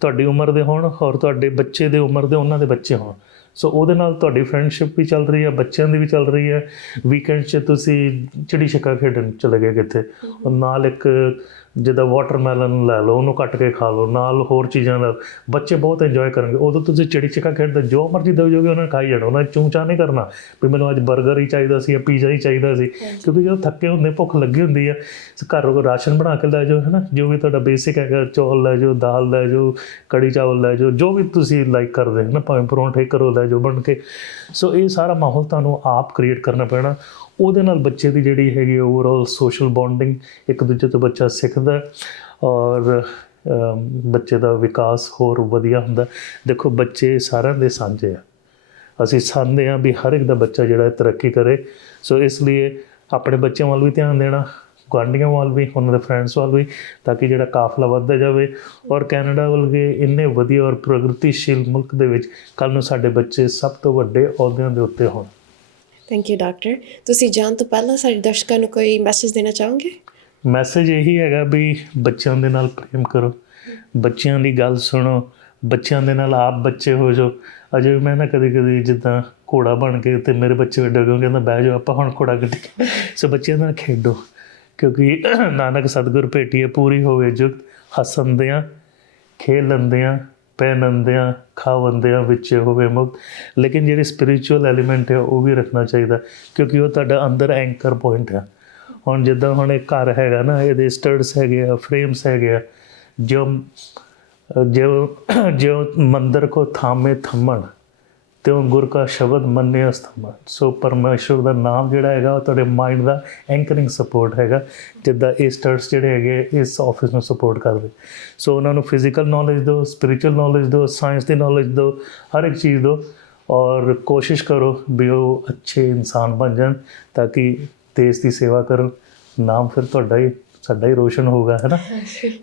ਤੁਹਾਡੀ ਉਮਰ ਦੇ ਹੋਣ, ਔਰ ਤੁਹਾਡੇ ਬੱਚੇ ਦੇ ਉਮਰ ਦੇ ਉਹਨਾਂ ਦੇ ਬੱਚੇ ਹੋਣ। ਸੋ ਉਹਦੇ ਨਾਲ ਤੁਹਾਡੀ ਫਰੈਂਡਸ਼ਿਪ ਵੀ ਚੱਲ ਰਹੀ ਹੈ, ਬੱਚਿਆਂ ਦੀ ਵੀ ਚੱਲ ਰਹੀ ਹੈ। ਵੀਕਐਂਡ 'ਚ ਤੁਸੀਂ ਚਿੜੀ ਛਿੱਕਾ ਖੇਡਣ ਚਲੇ ਗਏ ਕਿੱਥੇ, ਨਾਲ ਇੱਕ ਜਿੱਦਾਂ ਵਾਟਰਮੈਲਨ ਲੈ ਲਓ, ਉਹਨੂੰ ਕੱਟ ਕੇ ਖਾ ਲਓ, ਨਾਲ ਹੋਰ ਚੀਜ਼ਾਂ ਨਾਲ ਬੱਚੇ ਬਹੁਤ ਇੰਜੋਏ ਕਰਨਗੇ। ਉਦੋਂ ਤੁਸੀਂ ਚਿੜੀ ਛਿੱਕਾ ਖੇਡਦੇ ਜੋ ਮਰਜ਼ੀ ਦਿਓ ਜਾਓਗੇ, ਉਹਨਾਂ ਨੇ ਖਾਈ ਜਾਣਾ। ਉਹਨਾਂ ਨੇ ਚੂੰ-ਚਾਂ ਨਹੀਂ ਕਰਨਾ ਵੀ ਮੈਨੂੰ ਅੱਜ ਬਰਗਰ ਹੀ ਚਾਹੀਦਾ ਸੀ ਜਾਂ ਪੀਜ਼ਾ ਹੀ ਚਾਹੀਦਾ ਸੀ, ਕਿਉਂਕਿ ਜਦੋਂ ਥੱਕੇ ਹੁੰਦੇ, ਭੁੱਖ ਲੱਗੀ ਹੁੰਦੀ ਆ। ਘਰੋਂ ਰਾਸ਼ਨ ਬਣਾ ਕੇ ਲੈ ਜਾਓ, ਹੈ ਨਾ, ਜੋ ਵੀ ਤੁਹਾਡਾ ਬੇਸਿਕ ਹੈਗਾ, ਚੌਲ ਲੈ ਜਾਓ, ਦਾਲ ਲੈ ਜਾਓ, ਕੜੀ ਚਾਵਲ ਲੈ ਜਾਓ, ਜੋ ਵੀ ਤੁਸੀਂ ਲਾਈਕ ਕਰਦੇ ਹੈ ਨਾ, ਭਾਵੇਂ ਪਰੌਂਠੇ ਘਰੋਂ ਲੈ ਜਾਓ ਬਣ ਕੇ। ਸੋ ਇਹ ਸਾਰਾ ਮਾਹੌਲ ਤੁਹਾਨੂੰ ਆਪ ਕ੍ਰੀਏਟ ਕਰਨਾ ਪੈਣਾ। ਉਹਦੇ ਨਾਲ ਬੱਚੇ ਦੀ ਜਿਹੜੀ ਹੈਗੀ ਓਵਰਆਲ ਸੋਸ਼ਲ ਬੌਂਡਿੰਗ, ਇੱਕ ਦੂਜੇ ਤੋਂ ਬੱਚਾ ਸਿੱਖਦਾ, ਔਰ ਬੱਚੇ ਦਾ ਵਿਕਾਸ ਹੋਰ ਵਧੀਆ ਹੁੰਦਾ। ਦੇਖੋ ਬੱਚੇ ਸਾਰਿਆਂ ਦੇ ਸਾਂਝੇ ਆ। ਅਸੀਂ ਚਾਹੁੰਦੇ ਹਾਂ ਵੀ ਹਰ ਇੱਕ ਦਾ ਬੱਚਾ ਜਿਹੜਾ ਤਰੱਕੀ ਕਰੇ। ਸੋ ਇਸ ਲਈ ਆਪਣੇ ਬੱਚਿਆਂ ਵੱਲ ਵੀ ਧਿਆਨ ਦੇਣਾ, ਗੁਆਂਢੀਆਂ ਵੱਲ ਵੀ, ਉਹਨਾਂ ਦੇ ਫਰੈਂਡਸ ਵੱਲ ਵੀ, ਤਾਂ ਕਿ ਜਿਹੜਾ ਕਾਫਲਾ ਵੱਧਦਾ ਜਾਵੇ। ਔਰ ਕੈਨੇਡਾ ਵਰਗੇ ਇੰਨੇ ਵਧੀਆ ਔਰ ਪ੍ਰਗਤੀਸ਼ੀਲ ਮੁਲਕ ਦੇ ਵਿੱਚ ਕੱਲ੍ਹ ਨੂੰ ਸਾਡੇ ਬੱਚੇ ਸਭ ਤੋਂ ਵੱਡੇ ਅਹੁਦਿਆਂ ਦੇ ਉੱਤੇ ਹੋਣ। Thank you doctor. ਤੁਸੀਂ ਜਾਣ ਤੋਂ ਪਹਿਲਾਂ ਸਾਡੇ ਦਰਸ਼ਕਾਂ ਨੂੰ ਕੋਈ ਮੈਸੇਜ ਦੇਣਾ ਚਾਹੋਗੇ? ਮੈਸੇਜ ਇਹੀ ਹੈਗਾ ਵੀ ਬੱਚਿਆਂ ਦੇ ਨਾਲ ਪ੍ਰੇਮ ਕਰੋ, ਬੱਚਿਆਂ ਦੀ ਗੱਲ ਸੁਣੋ, ਬੱਚਿਆਂ ਦੇ ਨਾਲ ਆਪ ਬੱਚੇ ਹੋ ਜਾਓ। ਅਜੇ ਮੈਂ ਨਾ ਕਦੇ ਜਿੱਦਾਂ ਘੋੜਾ ਬਣ ਕੇ ਅਤੇ ਮੇਰੇ ਬੱਚੇ ਵੱਡੇ ਹੋ ਗਏ, ਕਹਿੰਦਾ ਬਹਿ ਜਾਓ ਆਪਾਂ ਹੁਣ ਘੋੜਾ ਕੱਢੀਏ। ਸੋ ਬੱਚਿਆਂ ਨਾਲ ਖੇਡੋ, ਕਿਉਂਕਿ ਨਾਨਕ ਸਤਿਗੁਰ ਭੇਟੀਏ ਪੂਰੀ ਹੋਵੇ ਜੁਗਤ, ਹੱਸੰਦਿਆਂ ਖੇਲੰਦਿਆਂ ਪਹਿਨੰਦਿਆਂ ਖਾਵੰਦਿਆਂ ਵਿੱਚ ਹੋਵੇ ਮੁਕਤ। ਲੇਕਿਨ ਜਿਹੜੀ ਸਪਿਰਿਚੁਅਲ ਐਲੀਮੈਂਟ ਹੈ ਉਹ ਵੀ ਰੱਖਣਾ ਚਾਹੀਦਾ, ਕਿਉਂਕਿ ਉਹ ਤੁਹਾਡਾ ਅੰਦਰ ਐਂਕਰ ਪੁਆਇੰਟ ਹੈ। ਹੁਣ ਜਿੱਦਾਂ ਹੁਣ ਇਹ ਘਰ ਹੈਗਾ ਨਾ, ਇਹਦੇ ਸਟਰਡਸ ਹੈਗੇ ਆ, ਫਰੇਮਸ ਹੈਗੇ ਆ, ਜੋ ਮੰਦਰ ਕੋ ਥਾਮੇ ਥੰਮਣ ਤਿਉ ਗੁਰ ਕਾ ਸ਼ਬਦ ਮੰਨਿਆ ਸਥੰਭਣ। ਸੋ ਪਰਮੇਸ਼ਵਰ ਦਾ ਨਾਮ ਜਿਹੜਾ ਹੈਗਾ ਉਹ ਤੁਹਾਡੇ ਮਾਈਂਡ ਦਾ ਐਂਕਰਿੰਗ ਸਪੋਰਟ ਹੈਗਾ। ਜਿੱਦਾਂ ਇਹ ਸਟਰਡਸ ਜਿਹੜੇ ਹੈਗੇ ਇਸ ਆਫਿਸ ਨੂੰ ਸਪੋਰਟ ਕਰਦੇ। ਸੋ ਉਹਨਾਂ ਨੂੰ ਫਿਜ਼ੀਕਲ ਨੌਲੇਜ ਦਿਓ, ਸਪਿਰਿਚੁਅਲ ਨੌਲੇਜ ਦਿਓ, ਸਾਇੰਸ ਦੀ ਨੌਲੇਜ ਦਿਓ, ਹਰ ਇੱਕ ਚੀਜ਼ ਦਿਓ, ਔਰ ਕੋਸ਼ਿਸ਼ ਕਰੋ ਵੀ ਉਹ ਅੱਛੇ ਇਨਸਾਨ ਬਣ ਜਾਣ ਤਾਂ ਕਿ ਦੇਸ਼ ਦੀ ਸੇਵਾ ਕਰਨ। ਨਾਮ ਫਿਰ ਤੁਹਾਡਾ ਹੀ ਸਾਡਾ ਹੀ ਰੋਸ਼ਨ ਹੋਊਗਾ, ਹੈ ਨਾ।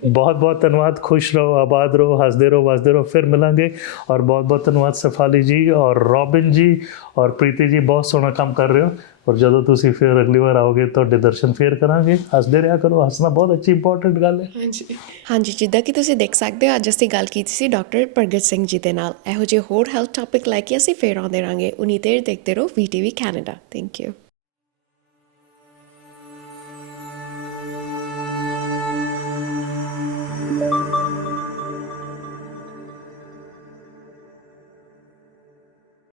ਬਹੁਤ ਬਹੁਤ ਧੰਨਵਾਦ। ਖੁਸ਼ ਰਹੋ, ਆਬਾਦ ਰਹੋ, ਹੱਸਦੇ ਰਹੋ, ਵਸਦੇ ਰਹੋ। ਫਿਰ ਮਿਲਾਂਗੇ। ਔਰ ਬਹੁਤ ਬਹੁਤ ਧੰਨਵਾਦ ਸ਼ੇਫਾਲੀ ਜੀ ਔਰ ਰੋਬਿਨ ਜੀ ਔਰ ਪ੍ਰੀਤੀ ਜੀ, ਬਹੁਤ ਸੋਹਣਾ ਕੰਮ ਕਰ ਰਹੇ ਹੋ। ਔਰ ਜਦੋਂ ਤੁਸੀਂ ਫਿਰ ਅਗਲੀ ਵਾਰ ਆਓਗੇ ਤੁਹਾਡੇ ਦਰਸ਼ਨ ਫੇਰ ਕਰਾਂਗੇ। ਹੱਸਦੇ ਰਿਹਾ ਕਰੋ, ਹੱਸਣਾ ਬਹੁਤ ਅੱਛੀ ਇੰਪੋਰਟੈਂਟ ਗੱਲ ਹੈ। ਹਾਂਜੀ, ਜਿੱਦਾਂ ਕਿ ਤੁਸੀਂ ਦੇਖ ਸਕਦੇ ਹੋ, ਅੱਜ ਅਸੀਂ ਗੱਲ ਕੀਤੀ ਸੀ ਡਾਕਟਰ ਪ੍ਰਗਟ ਸਿੰਘ ਜੀ ਦੇ ਨਾਲ। ਇਹੋ ਜਿਹੇ ਹੋਰ ਹੈਲਥ ਟੌਪਿਕ ਲੈ ਕੇ ਅਸੀਂ ਫੇਰ ਆਉਂਦੇ ਰਹਾਂਗੇ। ਉਨੀ ਦੇਰ ਦੇਖਦੇ ਰਹੋ VTV ਕੈਨੇਡਾ। Thank you.